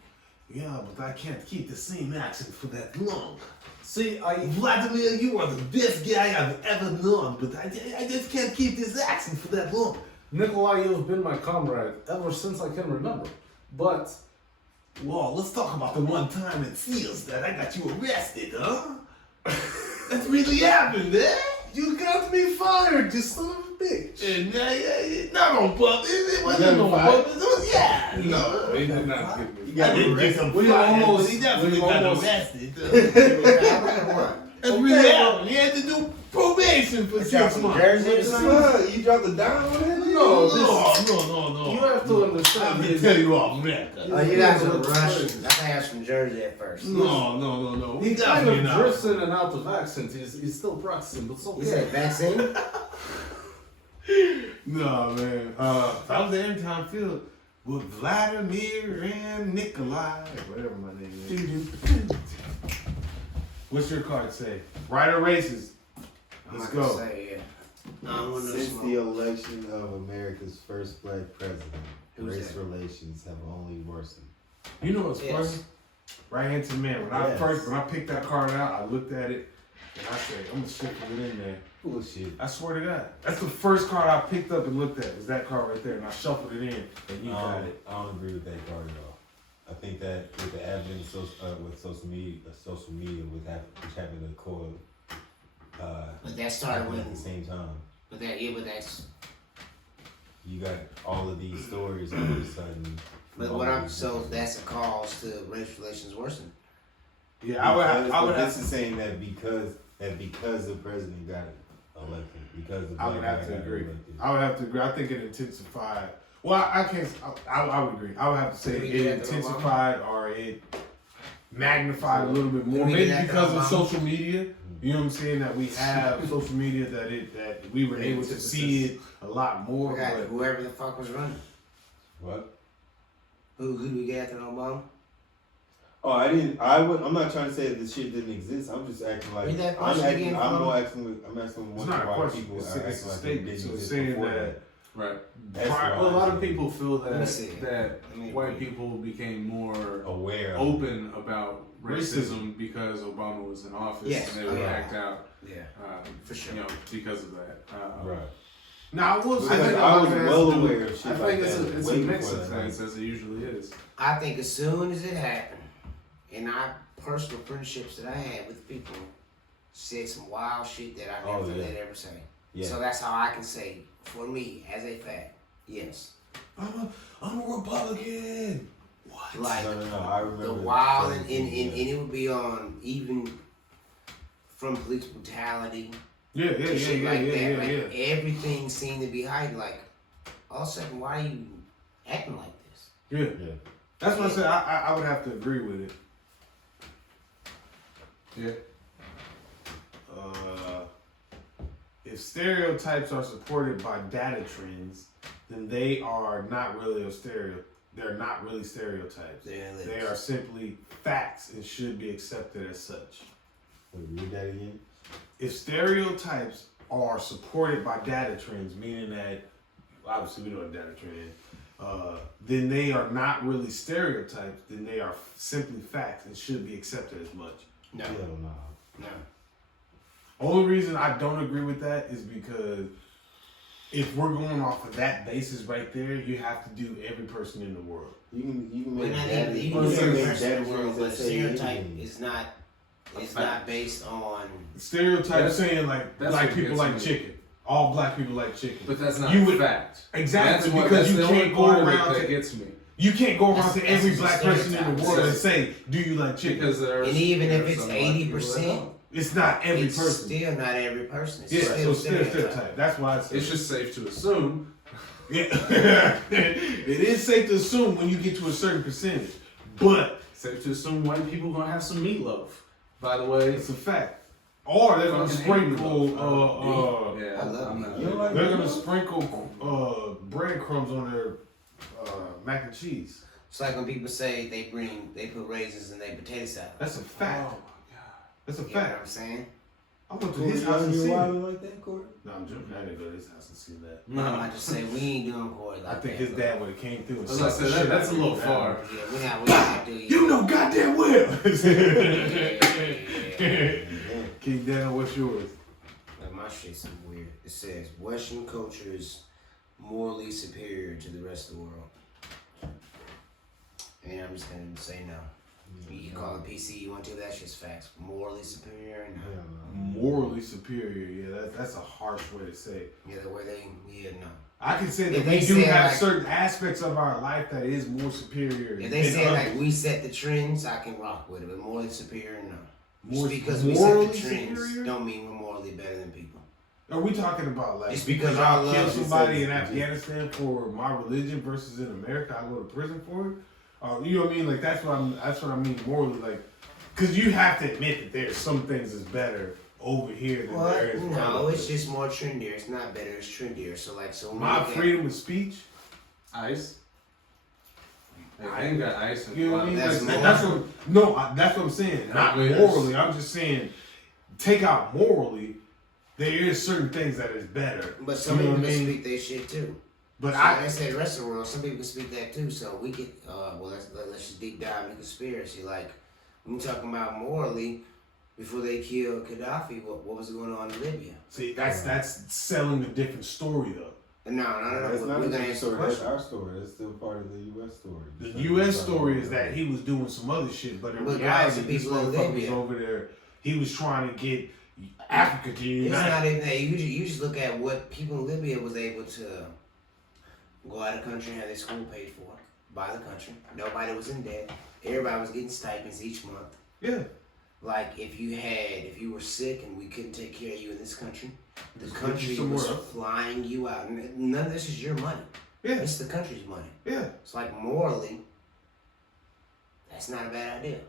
Yeah, but I can't keep the same accent for that long. See, I Vladimir, you are the best guy I've ever known, but I just can't keep this accent for that long. Nikolai, you've been my comrade ever since I can remember. But Whoa, let's talk about the one time at Seals that I got you arrested, huh? That really happened, eh? you got me fired, you son of a bitch. And not on purpose. It wasn't on purpose. It was, yeah. No, they did not give me. You got I didn't get him We fired, almost- but he definitely we got almost- arrested. I That's really happened. He had to do Probation for Is 6 that from months. Jersey or something? What? You dropped a dime on that? No. You have to understand. Let me tell you off that. Oh, you guys are Russians. I think I was from Jersey at first. No. He kind definitely of not. drifts in and out of accent. He's still practicing, but it's okay. You said vaccine? No, man. If I was at Anytime Field with Vladimir and Nikolai, whatever my name is. What's your card say? Right or racist? I'm Let's not gonna go. say, yeah. I don't want no Since smoke. the election of America's first black president, Who's race that? relations have only worsened. You know what's Yes. funny? Right hand to man. When I picked that card out, I looked at it and I said, I'm gonna shift it in there. Bullshit. I swear to God. That's the first card I picked up and looked at, was that card right there. And I shuffled it in and you got it. I don't agree with that card at all. I think that with the advent of with social media, which happened to coil, But that started happened when. at the same time. But that's. You got all of these stories all of a sudden. But that's a cause to race relations worsen. Yeah, I would have This is saying that because the president got elected, because the I would black have guy to got agree. elected. I would have to agree. I think it intensified. Well, I can't. I would agree. I would have to say Did we it get that to intensified or it magnified a little bit more. Did we Maybe get that to because of Obama? social media. You know what I'm saying? That we have social media that we were able to see it a lot more. We got But whoever the fuck was running. What? Who do we get after Obama? Oh, I'm not trying to say that this shit didn't exist. I'm just acting like Read that I'm question asking. again, I'm Flo. asking it's not a why question. people It's are a acting like they statement. didn't So it's exist saying before that. Right. That's Prior- why A lot of I- people feel Let me see. that Let me white read. people became more aware of open about racism because Obama was in office, Yes. and they would Yeah. act out, Yeah. For sure. you know, because of that. right. Now I will say Because that I was it has well to do- aware of shit I like think that. it's a way mix before of that, things, as it usually is. I think as soon as it happened, and our personal friendships that I had with people said some wild shit that I never Oh, thought yeah. they'd ever say. Yeah. So that's how I can say, for me, as a fact, yes. I'm a Republican. What? Like No, I remember the wild that. and it would be on even from police brutality Yeah, to shit like that. Like yeah. everything seemed to be heightened. Like all of a sudden, why are you acting like this? Yeah. Yeah. That's what I said. I would have to agree with it. Yeah. If stereotypes are supported by data trends, then they are not really They're not really stereotypes. There it is. They are simply facts and should be accepted as such. Wait, read that again. If stereotypes are supported by data trends, meaning that obviously we know what data trend is, then they are not really stereotypes. Then they are simply facts and should be accepted as much. No, Hell no. no. Only reason I don't agree with that is because if we're going off of that basis right there, you have to do every person in the world. You can We're make not data. even You even can the make person in data the world, trends but that a say stereotype anything. is not. It's fact. not based on. Stereotypes That's- saying like that's black what people gets like me. chicken. All black people like chicken. But that's not You a would- fact. Exactly, That's because you the only can't go part of it around that to gets me. you can't go around That's- to every that's black just person in the world and say, "Do you like chicken?" Because there's And even if there's it's some black people that 80%, don't. It's not every It's person. still not every person. It's Yeah, so still it's still stereotype. stereotype. That's why I said It's just safe to assume. yeah. It is safe to assume when you get to a certain percentage, but Safe to assume white people gonna have some meatloaf. By the way, it's a fact. Or they're gonna Fucking sprinkle yeah, I love I'm meat. not- You don't like they're gonna meatloaf? sprinkle breadcrumbs on their mac and cheese. It's like when people say they put raisins in their potato salad. That's a Oh fact. my god. That's a You know what fact. I'm saying? I went to Corey, his you house and you seen it. wilding like that, Corey? No, I'm joking. I didn't go to his house and see that. No, I just say we ain't doing Corey like I think that. his bro. dad would have came through and As I sucked said, the shit that's out a of little his far. dad. Yeah, we not do You know goddamn well. Yeah. King Dan, what's yours? Like my shit's some weird. It says Western culture is morally superior to the rest of the world. And I'm just gonna say no. You call it PC, you want to? That's just facts. Morally superior, no. Hell no. Morally superior. Yeah, that's a harsh way to say it. Yeah, the way no. I can say that If we they do say, have like- certain aspects of our life that is more superior. If they than say others. like we set the trends, I can rock with it. But morally superior, no. more Just because we set morally the trends superior? don't mean we're morally better than people. Are we talking about like Just because because I I'll love kill it, somebody in just- Afghanistan for my religion versus in America, I go to prison for it? You know what I mean? Like that's what I mean morally, like, because you have to admit that there's some things that's better over here than there is. No, it's just more trendier. It's not better. It's trendier. So when my you look at- freedom of speech. Ice. Like, I ain't got ice. You know what I mean? That's That's more- what. No, that's what I'm saying. Not Wait, morally. I'm just saying, take out morally. There is certain things that is better. But some You know people what I can mean? speak their shit too. But So like I I, said, the rest of the world, some people can speak that too. So we could, let's just deep dive into conspiracy. Like when we talking about morally, before they killed Gaddafi, what was going on in Libya? see, that's selling a different story though. No. That's We're not gonna a answer the story. That's question. our story. That's still part of the U.S. story. The U.S. story is that he was doing some other shit, but in But reality, guys, this people in motherfucker was Libya. over there. He was trying to get Africa to It's unite. not even that. You just look at what people in Libya was able to go out of the country and have their school paid for by the country. Nobody was in debt. Everybody was getting stipends each month. Yeah, Like if you were sick and we couldn't take care of you in this country, the Just get you country somewhere was else. flying you out. None of this is your money. yeah, It's the country's money. yeah, It's like morally, that's not a bad idea.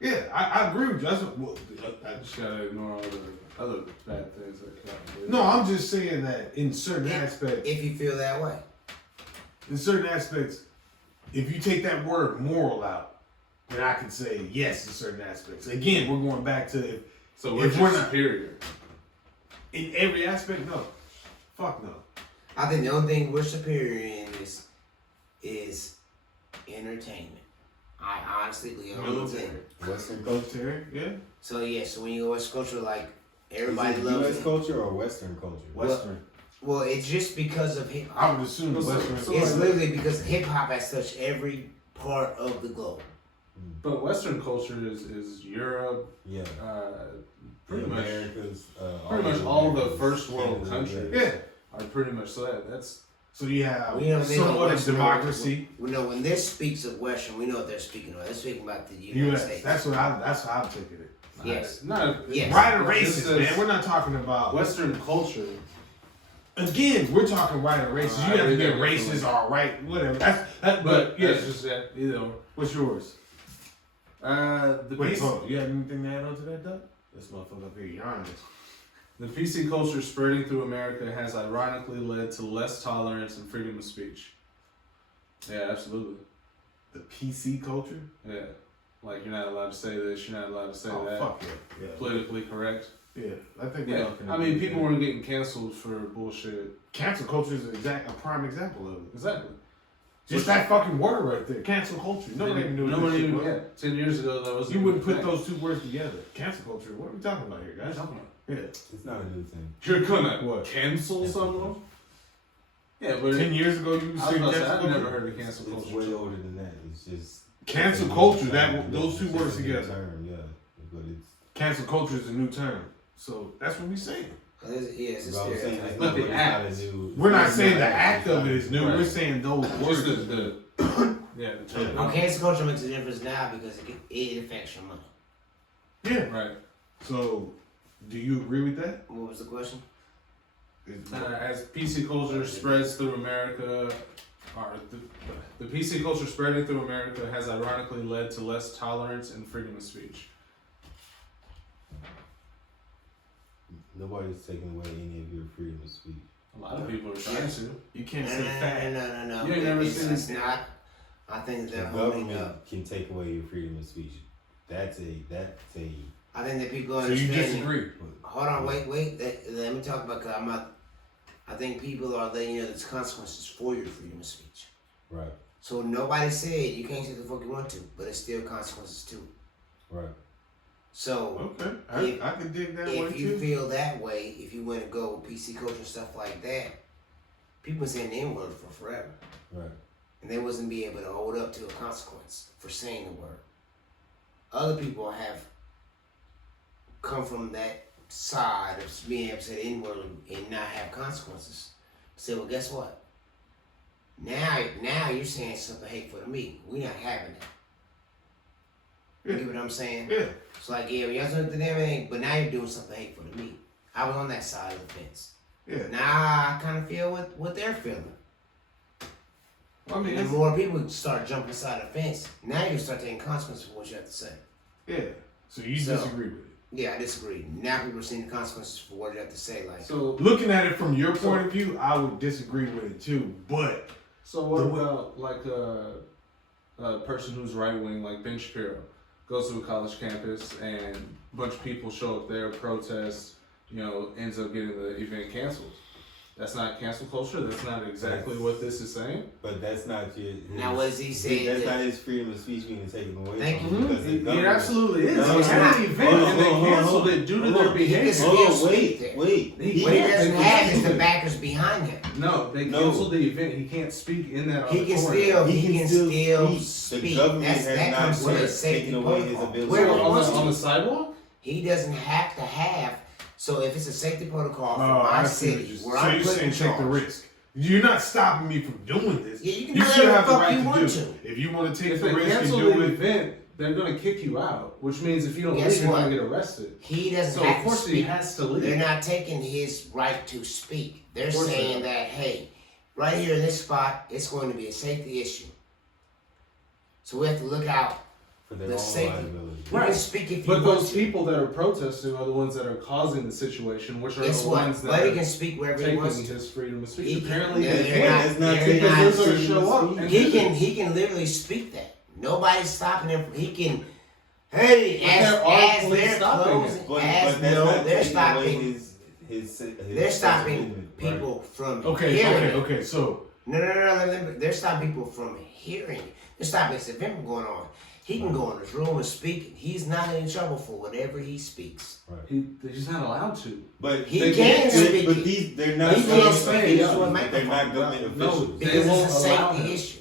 yeah. I agree with you. That's what, I just gotta ignore all the other bad things that come with it. no, I'm just saying that in certain aspects, If you feel that way. if you take that word moral out, then I can say yes in certain aspects. Again, we're going back to So we're if we're just not- superior. in every aspect. No, fuck no. I think the only thing we're superior in is entertainment. I honestly believe the only thing. Western culture. Military, yeah. So when you go West culture, like everybody Is it loves U.S. it. culture or Western culture? Western. Well, it's just because of hip I hop. would assume So- Western. so- It's literally because hip hop has touched every part of the globe. But Western culture is Europe, Yeah. pretty the much Americas, pretty much all the Americas, first world Canada, countries. Yeah. are pretty much so that's So you have We know they know somewhat of Western democracy. We know when this speaks of Western, we know what they're speaking of. They're speaking about the United U.S. States. That's how I'm taking it. Yes. not Yes. Right or This racist, is man. We're not talking about. Western culture. Again, we're talking right or racist. I You have to read be that racist differently. or right, whatever. But But yeah. that's just either or. What's yours? The Wait, PC, hold on. You have anything to add on to that, Doug? This motherfucker up here yarning. the PC culture spreading through America has ironically led to less tolerance and freedom of speech. Yeah, absolutely. The PC culture? Yeah, like you're not allowed to say this, you're not allowed to say Oh, that. fuck yeah. Yeah. Politically correct. Yeah, I think Yeah, we can I agree mean, with people that. weren't getting canceled for bullshit. Cancel culture is a prime example of it. Exactly. Just that fucking word right there. Cancel culture. Nobody even knew what Nobody this shit even. was. Yeah, 10 years ago that was. You wouldn't put those two words together. Cancel culture. What are we talking about here, guys? Yeah. It's not a new thing. You're gonna What? cancel someone? Yeah, but 10 years ago, you I was said about to say, cancel I've culture. never heard of cancel It's culture. way older than that. It's just Cancel it's a culture. new That term. those two It's words just a new together. Term, yeah, but it's. Cancel culture is a new term. So that's what we saying. It's a What I'm saying, stereotype. it's But not, the it's not act. a new. We're not it's saying the not- act of it is new. Right. We're saying those words. Just the yeah, the term. Now, cancel culture makes a difference now because it affects your money. Yeah. Right. So, do you agree with that? What was the question? As PC culture spreads through America, or the PC culture spreading through America has ironically led to less tolerance and freedom of speech. Nobody's taking away any of your freedom of speech. A lot of people are trying to. You can't No, say fact. no. You ain't never It's seen- not. I think The they're holding government up. can take away your freedom of speech. That's a. I think that people So you understand. disagree? Hold on, wait. Let me talk about. Cause I'm not. I think people are letting you know there's consequences for your freedom of speech. Right. So nobody said you can't say the fuck you want to, but it's still consequences too. Right. So Okay, I can dig that way if you too. feel that way, if you want to go PC culture and stuff like that, people saying the N word for forever, Right. and they wasn't be able to hold up to a consequence for saying the word. Other people have come from that side of being able to say the N word and not have consequences. Say, well, guess what? Now you're saying something hateful to me. We're not having that. You get what I'm saying? Yeah. It's like, yeah, y'all doing the damn thing, but now you're doing something hateful to me. I was on that side of the fence. Yeah. Now I kind of feel what they're feeling. I mean, And the more people start jumping aside the fence, now you start taking consequences for what you have to say. Yeah. So you So- disagree with it. Yeah, I disagree. Now people are seeing the consequences for what you have to say. Like, so Looking at it from your point of view, I would disagree with it too. But what about like a person who's right wing, like Ben Shapiro, goes to a college campus and a bunch of people show up there, protest, ends up getting the event canceled. That's not cancel culture. That's not exactly what this is saying. But that's not your. Now, what is he saying? That's not his freedom of speech being taken away Thank from him. Because the It government- absolutely is. No, They it's had not. an event and they canceled it due to their behavior. He Hold still on, speak there. wait. what he doesn't have is the backers behind him. No, they canceled the event. He can't speak in that He can auditorium. still The speak. government That has comes not with a safety taken away his protocol. ability. Where he on, wants the, on to. the sidewalk? He doesn't have to have. So if it's a safety protocol for I my see what city, you're- where so I'm you're putting saying take the charge, risk. You're not stopping me from doing this. Yeah, you can you do still whatever have the the fuck right you to want do to. it. If you want to take If the they risk and cancel do the it, event, they're going to kick you out, which means if you don't Guess leave, you're what? going to get arrested. He doesn't So have of course to he speak. has to leave. They're not taking his right to speak. They're Of course they saying are. that, hey, right here in this spot, it's going to be a safety issue. So we have to look out. For their The own safety. liability. You can speak if you But want those to. people that are protesting are the ones that are causing the situation, which are Guess the what? ones that Buddy are can speak wherever he taking wants to. his freedom of speech. He can- Apparently, they're- they they're can't. not- That's not they're taking not- Because they're going to freedom of show up. speech. And He can literally speak that. Nobody's stopping him. He can. Hey, But as there are police they're stopping closing, But as that's no, not they're taking away stopping. his They're stopping Amendment, right? people from okay, hearing. okay. So No. They're stopping people from hearing. They're stopping this event from going on. He can go in his room and speak. He's not in trouble for whatever he speaks. They're just not allowed to. But He they can speak But it. they're not. He government can't speak it officials, into a but they're not microphone. government No, officials. They Because won't it's a allow safety him. issue.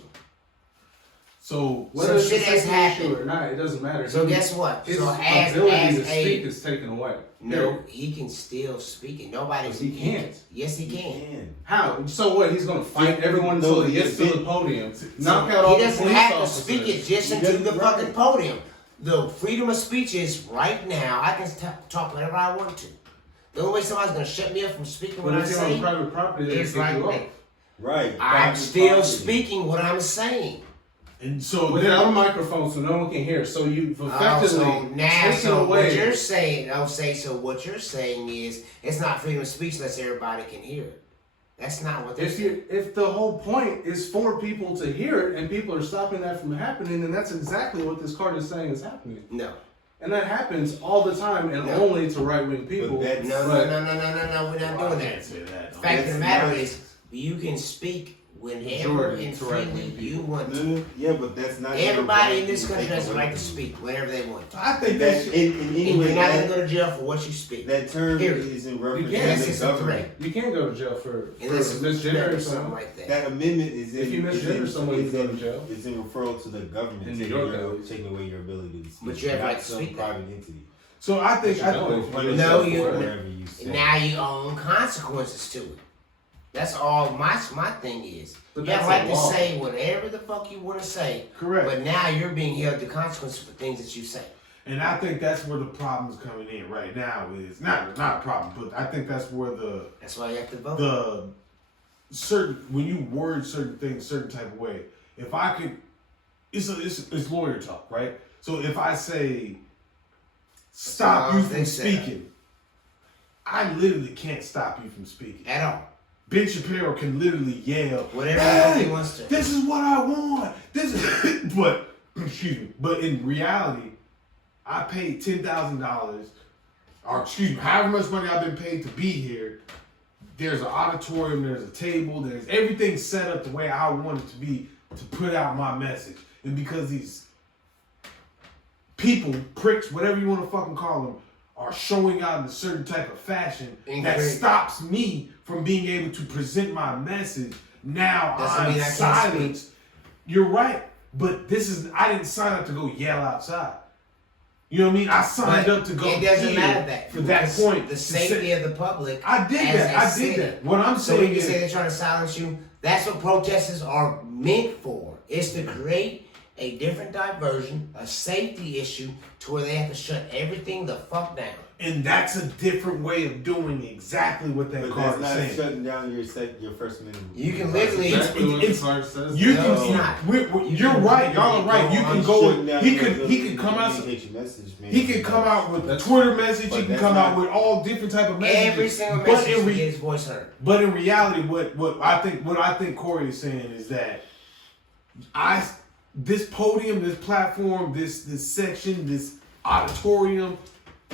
so Whether it's a shit has safety issue happened. or not, it doesn't matter. So guess what? His So ability as to speak a is taken away. no, he can still speak it. Nobody's. He can't. Yes, he He can. can. How? So what? He's going to fight everyone No, until he gets to he- the podium, knock out all He the doesn't police have to officers. speak it just He into doesn't- the right. fucking podium. The freedom of speech is right now. I can talk whatever I want to. The only way somebody's gonna shut me up from speaking what But I if you're on say private property, they is kick right you off. there. Right. I'm private still property. speaking what I'm saying. and so Without a microphone, so no one can hear. So you've effectively So now, taken so what away. you're saying, so what you're saying is it's not freedom of speech unless everybody can hear it. That's not what they're saying. If the whole point is for people to hear it and people are stopping that from happening, then that's exactly what this card is saying is happening. No. And that happens all the time and No. only to right wing people. But that's- No, But- we're not I doing can't that. say that. The fact of the That's matter not- is, you can speak whenever Majority and to right-wing freely people. you want to. No, yeah, but that's not. Everybody in your this right country to has the take right away to from speak whenever they want to. I you. think That that's in And anyway you're not going to that, go to jail for what you speak. that term Period. is in reference can't. to Unless the it's a government. threat. You can't go to jail for Unless it's misgender or or something something. like that. That amendment is in. If you is misgender in- someone, you is go to in- jail. It's in referral to the government In New taking, York, at least. taking away your ability to speak. But you have not right to some speak that. private entity. so. I think You I know, think if Punish No, yourself you- for whatever you say. Now you own consequences to it. That's all my thing is. But You have that's right a to law. say whatever the fuck you want to say. correct. But now you're being held to consequences for things that you say. And I think that's where the problem is coming in right now. Is not a problem, but I think that's where That's why you have to vote. the certain when you word certain things certain type of way. If I could, it's lawyer talk, right? So if I say stop you from they say that. speaking, I literally can't stop you from speaking. At all. Ben Shapiro can literally yell, Whatever "Hey, he wants to. this is what I want. This is," but excuse me. But in reality, I paid $10,000, or excuse me, however much money I've been paid to be here. There's an auditorium, there's a table, there's everything set up the way I want it to be to put out my message. And because these people, pricks, whatever you want to fucking call them, are showing out in a certain type of fashion that Incorrect. stops me from being able to present my message. Now Doesn't I'm mean I can't silenced. You're right, but I didn't sign up to go yell outside. You know what I mean? I signed But up to go it doesn't here matter that. for that Because point. The to safety say- of the public. I did as that. a I city. did that. What I'm So when saying you is, say they're trying to silence you, that's what protesters are meant for. It's to create a different diversion, a safety issue, to where they have to shut everything the fuck down. And that's a different way of doing exactly what that But card that's is not saying. shutting down your First Amendment. You can literally. Exactly what it's- the card says. You No, can. it's not. You're right. Y'all are right. You can go. He could come out. Communicate your message, man. He can come out with a That's- Twitter message. He but can that's come out not- with all different type of messages. Every single But message in to get his voice heard. But in reality, what I think Corey is saying is that this podium, this platform, this section, this auditorium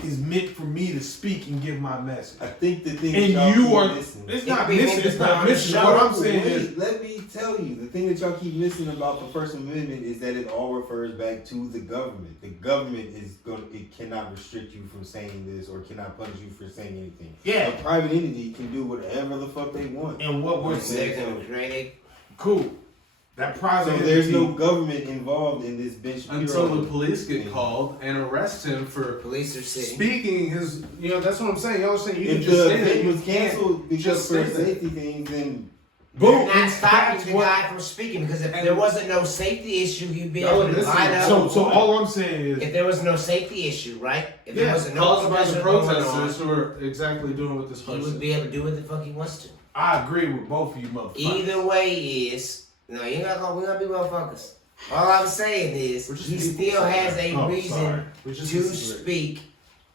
is meant for me to speak and give my message. I think the thing And that y'all you keep are. missing. It's It not be missing. It's not the missing. show. What I'm saying is. Wait, let me tell you, the thing that y'all keep missing about the First Amendment is that it all refers back to the government. The government it cannot restrict you from saying this or cannot punish you for saying anything. Yeah. A private entity can do whatever the fuck they want. And what we're They're saying. gonna create Cool. That So private there's entity. no government involved in this Ben Shapiro. Until the police get called and arrest him for a police are sitting. speaking his. You know, that's what I'm saying. Y'all are saying you can If just the say that. event You was can't canceled because just for say that. safety things, then Boom. You're not And stopping that's the what- guy from speaking, because if there wasn't no safety issue, you'd be Y'all able to listen. line up. So all I'm saying is. If there was no safety issue, right? If there Yeah, wasn't no caused by the protesters going protesters on, who are exactly doing what this he person. would be able to do what the fuck he wants to. I agree with both of you motherfuckers. Either way is, no, you're not gonna, we're gonna be motherfuckers. All I'm saying is, We're just he people, still sorry. has a Oh, sorry. reason We just to disagree. speak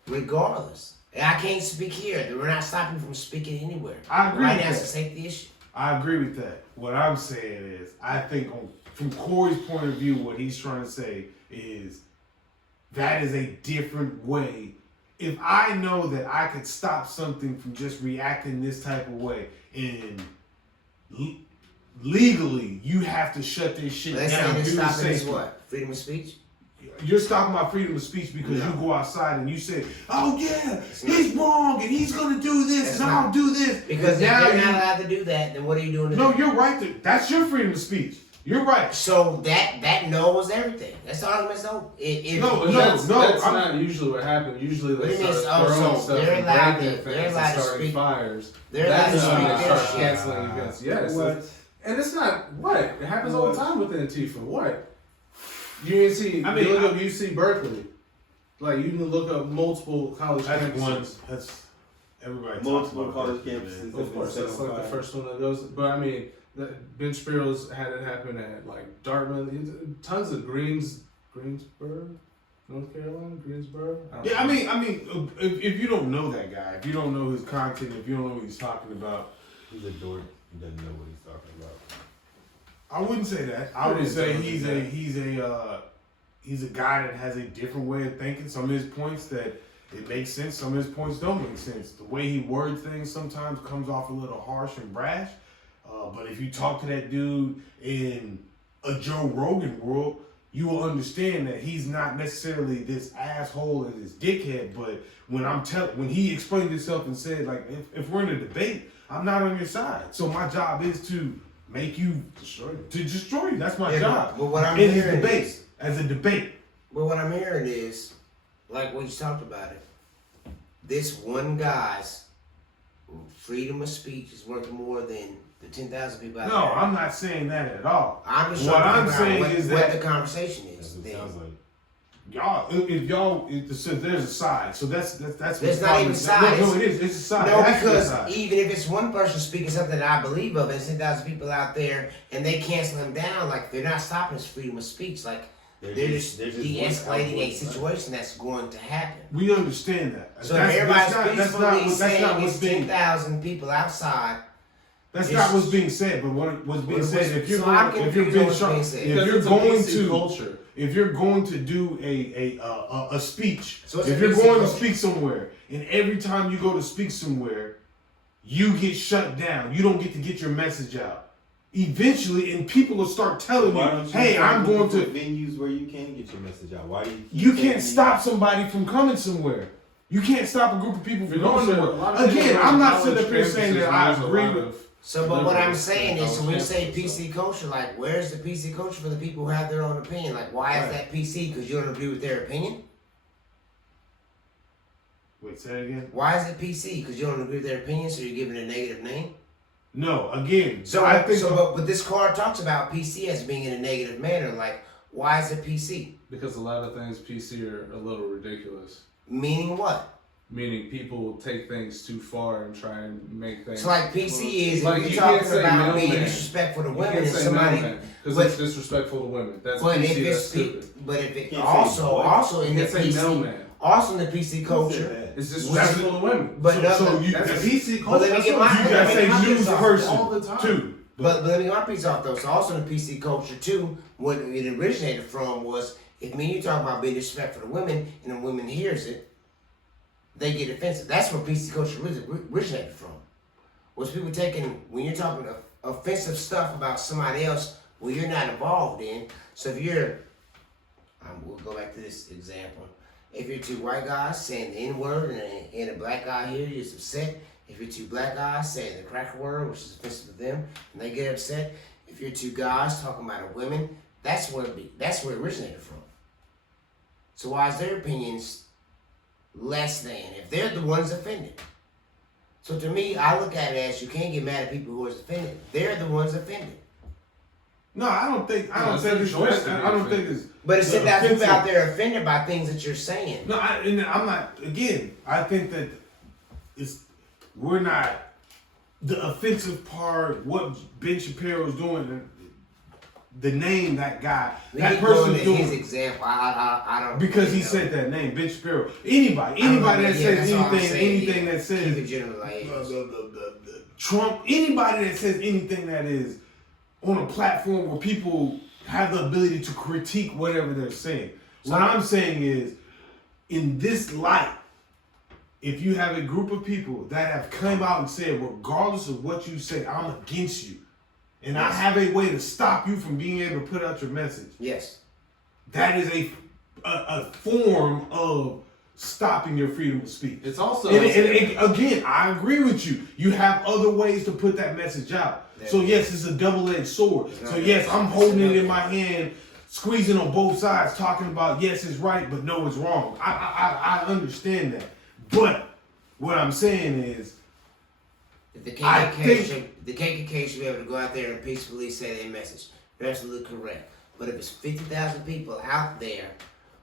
regardless. And I can't speak here. We're not stopping from speaking anywhere. I agree Right with now, it's a that. safety issue. I agree with that. What I'm saying is, I think from Corey's point of view, what he's trying to say is that is a different way. If I know that I could stop something from just reacting this type of way, and legally you have to shut this shit They're down. saying they're due to stopping is safety. what? Freedom of speech? You're stopping my freedom of speech because No. you go outside and you say, "Oh yeah, It's he's wrong and he's gonna do this It's and not. I'll do this." Because if now they're you- not allowed to do that, then what are you doing? no, you're right. That's your freedom of speech. You're right. So that knows everything. That's the argument. No, But no, that's I'm- not usually what happens. Usually What they do you mean? start Oh, throwing so stuff they're and allowed breaking to- they're things allowed and to starting speak- fires. they're allowed That's to when speak they their start shit. canceling events. Yes. What? And it's not what? It happens all the time with Antifa. What? UNC, I mean, you look up UC Berkeley. Like you can look up multiple college That's campuses. one. That's everybody. talks multiple about college Berkeley, campuses. man. Of course, that's like the first one that goes. But I mean, Ben Shapiro's had it happen at like Dartmouth, tons of Greensboro, North Carolina, Greensboro. Yeah, I mean, if you don't know that guy, if you don't know his content, if you don't know what he's talking about, He's a dork. He doesn't know what he's talking about. I wouldn't say that. I would say he's a guy that has a different way of thinking. Some of his points that it makes sense. Some of his points don't make sense. The way he words things sometimes comes off a little harsh and brash. But if you talk to that dude in a Joe Rogan world, you will understand that he's not necessarily this asshole and this dickhead. But when he explained himself and said, like, if we're in a debate, I'm not on your side. So my job is to make you destroy you. That's my Yeah, job. but what I'm in his hearing debate, is- as a debate. But what I'm hearing is, like we just talked about it, this one guy's freedom of speech is worth more than the 10,000 people out No, there. I'm not saying that at all. I'm just What trying to I'm figure saying out is what that- the conversation That's is. what it then. sounds like. So there's a side. So that's There's what's not probably- even sides. No, it is. It's a side. No, It has to be a because side. even if it's one person speaking something that I believe of, and 10,000 people out there, and they cancel him down, like they're not stopping his freedom of speech. Like they're just de-escalating a situation that's going to happen. We understand that. So if everybody's peacefully that's saying not it's what's being 10,000 people outside, that's it's- not what's being said. But what's being What's- said, if you're so I'm going, if you're confused being on what's sharp, being said. if Because you're it's a going PC to culture. if you're going to do a speech, So it's if a you're PC going to culture. speak somewhere, and every time you go to speak somewhere, you get shut down. You don't get to get your message out. Eventually, and people will start telling Why you, don't you "Hey, start I'm going looking to." for venues where you can get your message out. Why do you? keep You can't taking- stop somebody from coming somewhere. You can't stop a group of people If from you're going going to a somewhere. lot of Again, people I'm not college sitting up here saying campuses, that I there's a agree lot with. of so, but what I'm liberals saying in is, so when you college say campuses, PC culture, like, where's the PC culture for the people who have their own opinion? Like, why is Right. that PC? Because you don't agree with their opinion? Wait, say it again. Why is it PC? Because you don't agree with their opinion, so you're giving it a negative name? No, again. So I think but this card talks about PC as being in a negative manner. Like, Why is it PC? Because a lot of things PC are a little ridiculous. Meaning what? Meaning people take things too far and try and make things. So like PC is, like, if you you're can't talking say about being mailman. disrespectful to You women can't and say somebody. because but- it's disrespectful to women. That's But PC. if That's it's stupid. but if it Can't say also what? also in You the can't say PC mailman. also in the PC culture. It's disrespectful to women. But So you that's that's a PC But culture. let me That's get what my- you let gotta me say get my news piece off person all the time. too. But let me get my piece off though. So also in the PC culture too, what it originated from was if me and you talk about being disrespectful to women and the women hears it, they get offensive. That's where PC culture originated from. Was people taking, when you're talking offensive stuff about somebody else where you're not involved in. So if you're, we'll go back to this example. If you're two white guys saying the N-word and a black guy here is upset. If you're two black guys saying the cracker word, which is offensive to them, and they get upset. If you're two guys talking about a woman, that's where it originated from. So why is their opinions less than if they're the ones offended? So to me, I look at it as you can't get mad at people who are offended. They're the ones offended. No, I don't think it's their choice to be I don't think offended. it's. But it's that people offensive. out there offended by things that you're saying. No, and I'm not. Again, I think that we're not the offensive part. What Ben Shapiro's doing, the name that guy, that person's his doing. example. I don't Because he know. said that name, Ben Shapiro. Anybody that says anything that keep says it generalized. Trump, anybody that says anything that is on a platform where people have the ability to critique whatever they're saying. What I'm saying is, in this light, if you have a group of people that have come out and said, regardless of what you say, I'm against you, and I have a way to stop you from being able to put out your message. Yes. That is a form of stopping your freedom of speech. It's also And again, I agree with you. You have other ways to put that message out. So yes, it's a double-edged sword. So yes, I'm holding it in my hand, squeezing on both sides, talking about yes, it's right, but no, it's wrong. I understand that. But what I'm saying is, If the KKK should be able to go out there and peacefully say their message. You're absolutely correct. But if it's 50,000 people out there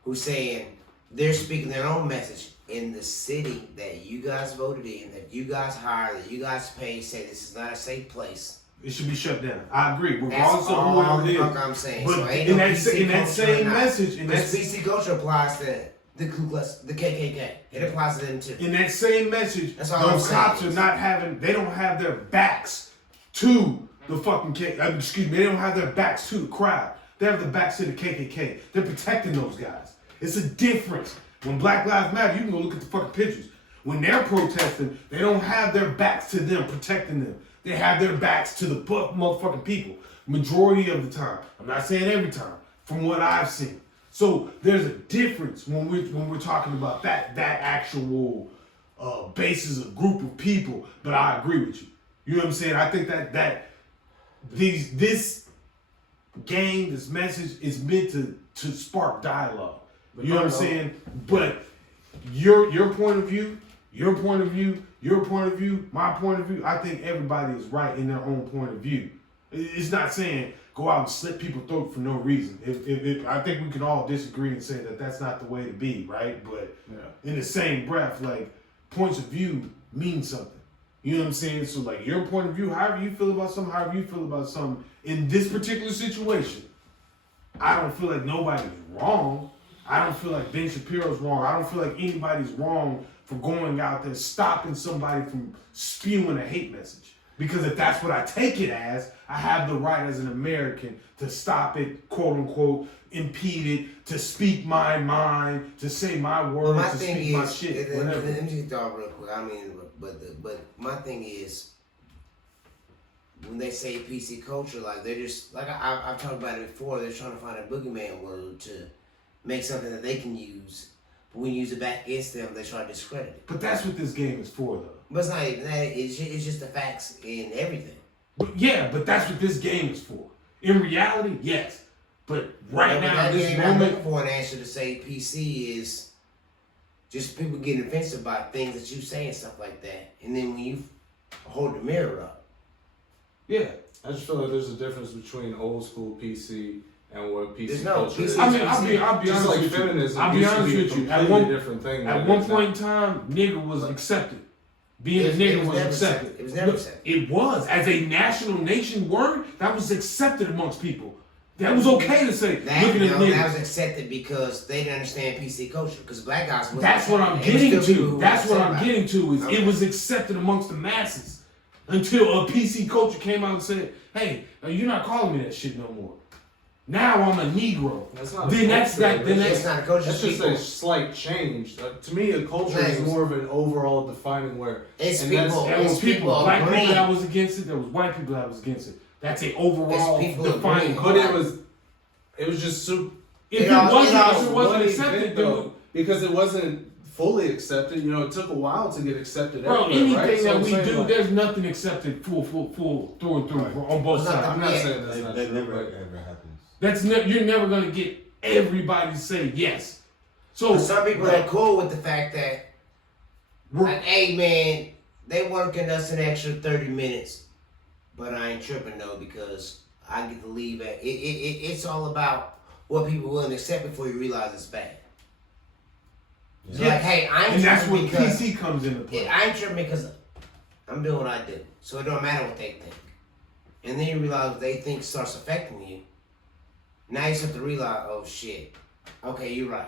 who saying they're speaking their own message in the city that you guys voted in, that you guys hired, that you guys paid, say this is not a safe place. it should be shut down. I agree. That's Regardless of all whoever the it fuck is. I'm saying. But So ain't in no that PC in that culture same or not. message, in Because that PC culture applies to the Ku Klux, the KKK. It applies to them too. in that same message, That's all I'm those cops saying. are not having. They don't have their backs to the fucking excuse me. They don't have their backs to the crowd. They have their backs to the KKK. They're protecting those guys. It's a difference. When Black Lives Matter, you can go look at the fucking pictures. When they're protesting, they don't have their backs to them, protecting them. They have their backs to the motherfucking people. Majority of the time. I'm not saying every time. From what I've seen. So there's a difference when we're talking about that actual basis of group of people. But I agree with you. You know what I'm saying? I think that this game, this message is meant to spark dialogue. You know what I'm saying? But your point of view, my point of view, I think everybody is right in their own point of view. It's not saying go out and slit people's throat for no reason. If I think we can all disagree and say that that's not the way to be, right? But in the same breath, like, points of view mean something. You know what I'm saying? So like, your point of view, however you feel about something, in this particular situation, I don't feel like nobody's wrong. I don't feel like Ben Shapiro's wrong. I don't feel like anybody's wrong for going out there stopping somebody from spewing a hate message. Because if that's what I take it as, I have the right as an American to stop it, quote unquote, impede it, to speak my mind, to say my words, my to thing speak my is, shit, let whatever. me just talk real quick. I mean, but my thing is, when they say PC culture, like they're just like I've talked about it before. They're trying to find a boogeyman word to make something that they can use. But when you use it back against them, they try to discredit it. But that's what this game is for, though. But it's not even that. It's just the facts in everything. But yeah, but that's what this game is for. In reality, yes. But right now, that this game I'm moment, looking for an answer to say PC is just people getting offensive about things that you say and stuff like that. And then when you hold the mirror up. yeah. I just feel like there's a difference between old school PC and what PC There's no culture is. PC. I mean, I'll be Just honest like with you. feminism I'll be used to honest be a with you. completely different thing. At than one it is point in now. time, nigga was accepted. Being It a nigga was was never accepted. accepted. It was never Look, accepted. It was. As a national nation word, that was accepted amongst people. That was okay to say. That, Looking at no, that niggas. was accepted because they didn't understand PC culture. Because black guys wasn't. That's what I'm There was getting still people to. who That's were what upset I'm about it. getting to. Is Okay. it was accepted amongst the masses until a PC culture came out and said, "Hey, you're not calling me that shit no more. Now I'm a Negro." That's not Then a that's culture, that. Then right? It's that's not a culture. That's It's just people. a slight change. To me, a culture is Things. more of an overall defining where It's and that's- people. there was It's people, people black agreeing. people that was against it. There was white people that was against it. That's a overall It's people defining. agreeing. But it was just super. If It it all- wasn't, it all- if it wasn't one accepted, event, then though, because it wasn't fully accepted. You know, it took a while to get accepted. bro, everywhere, anything right? So that I'm we saying, do, like, there's nothing accepted full through and through Right. on both Well, not sides. I'm not Yeah. saying that's not That true. never but ever happens. That's you're never gonna get everybody to say yes. So But some people are cool with the fact that, like, hey man, they working us an extra 30 minutes, but I ain't tripping though because I get to leave at. It's all about what people willing to accept before you realize it's bad. So Yeah. like, hey, I ain't and that's tripping where because PC comes into play. I ain't tripping because I'm doing what I do, so it don't matter what they think. And then you realize what they think starts affecting you. Now you start to realize, oh shit. Okay, you're right.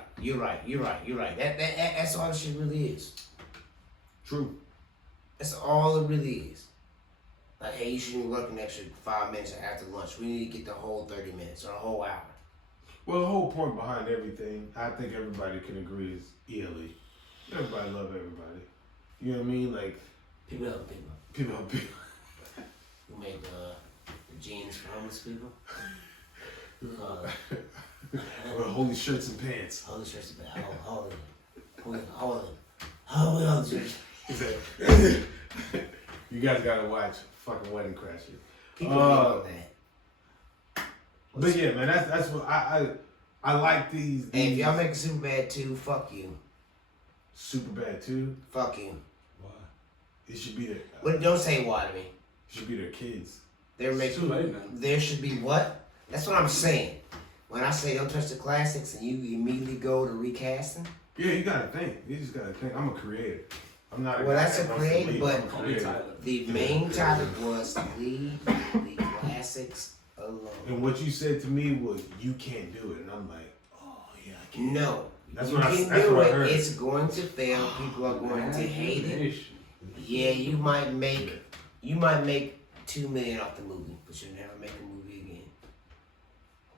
That's all this shit really is. True. That's all it really is. Like, hey, you shouldn't be working an extra 5 minutes after lunch. We need to get the whole 30 minutes or a whole hour. Well, the whole point behind everything, I think everybody can agree, is ELE. Everybody love everybody. You know what I mean? Like, People help people. people help people. We make the jeans for homeless people. Or holy shirts and pants. Holy shirts about holy shirts. You guys gotta watch fucking Wedding Crashers. People know that. But yeah, man, that's what I like these. Hey, if y'all make a Superbad 2, fuck you. Super bad too. Fuck you. Why? It should be their. But don't say why to me. It should be their kids. They're It's too late now. There should be what? That's what I'm saying. When I say don't touch the classics and you immediately go to recasting. Yeah, you gotta think. You just gotta think. I'm a creator. I'm not. Well, guy that's a that wants to creator, leave. but I'm a creator. the main topic was leave the classics alone. And what you said to me was, you can't do it, and I'm like, oh yeah, I can. No. That's you what I- can that's do what I it. heard. It's going to fail. People are going to hate it. Yeah, you might make $2 million off the movie, but you'll never make a movie again.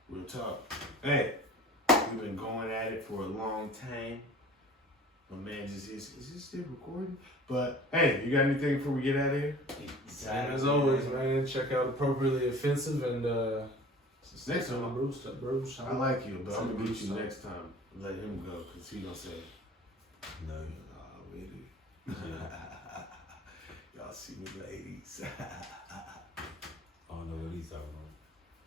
Real talk. Hey, we've been going at it for a long time. My man is this still recording? But hey, you got anything before we get out of here? Same as always, man. Check out Appropriately Offensive and Next time, BrosTalk. I like you, but I'm gonna get you BrosTalk. next time. Let him go, cause he gonna say, No. "Oh, really? Y'all see me, ladies." I don't know what he's talking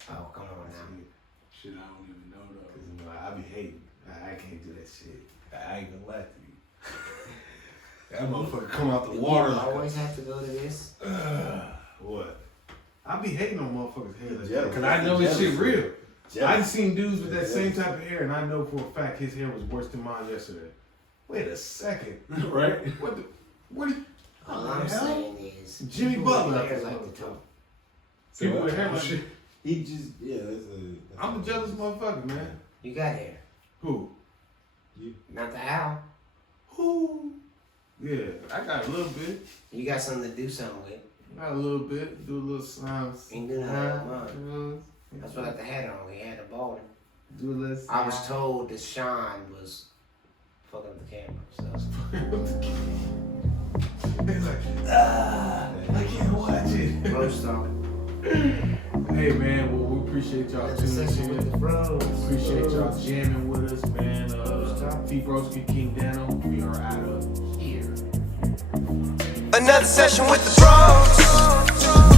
about. Oh, come on now. Shit, I don't even know though. Cause you know, I be hating. I can't do that shit. I ain't gonna lie to you. That motherfucker come out the water You like always have to go to this. what? I be hating on motherfuckers' hair like Yeah, that, cause I know this shit real. Yeah. I've seen dudes with that same type of hair, and I know for a fact his hair was worse than mine yesterday. Wait a second, Right? what? All the I'm hell? saying is, Jimmy people with Butler. hair like to talk. People with hair like shit. He just that's I'm a jealous motherfucker, man. You got hair, Who? not the owl. Who? Yeah, I got a little bit. You got something to do something with. Got a little bit. Do a little slimes. Ain't doing nothing with mine. That's what I got the hat on. We had a ball. Do a little. I was told that Sean was fucking up the camera. So He's like, I can't watch it. BrosTalk. Hey man, well we appreciate y'all That's a session with tuning the in. bros. Appreciate y'all jamming with us, man. P Broski, King Dano, we are out of here. Another session with the bros.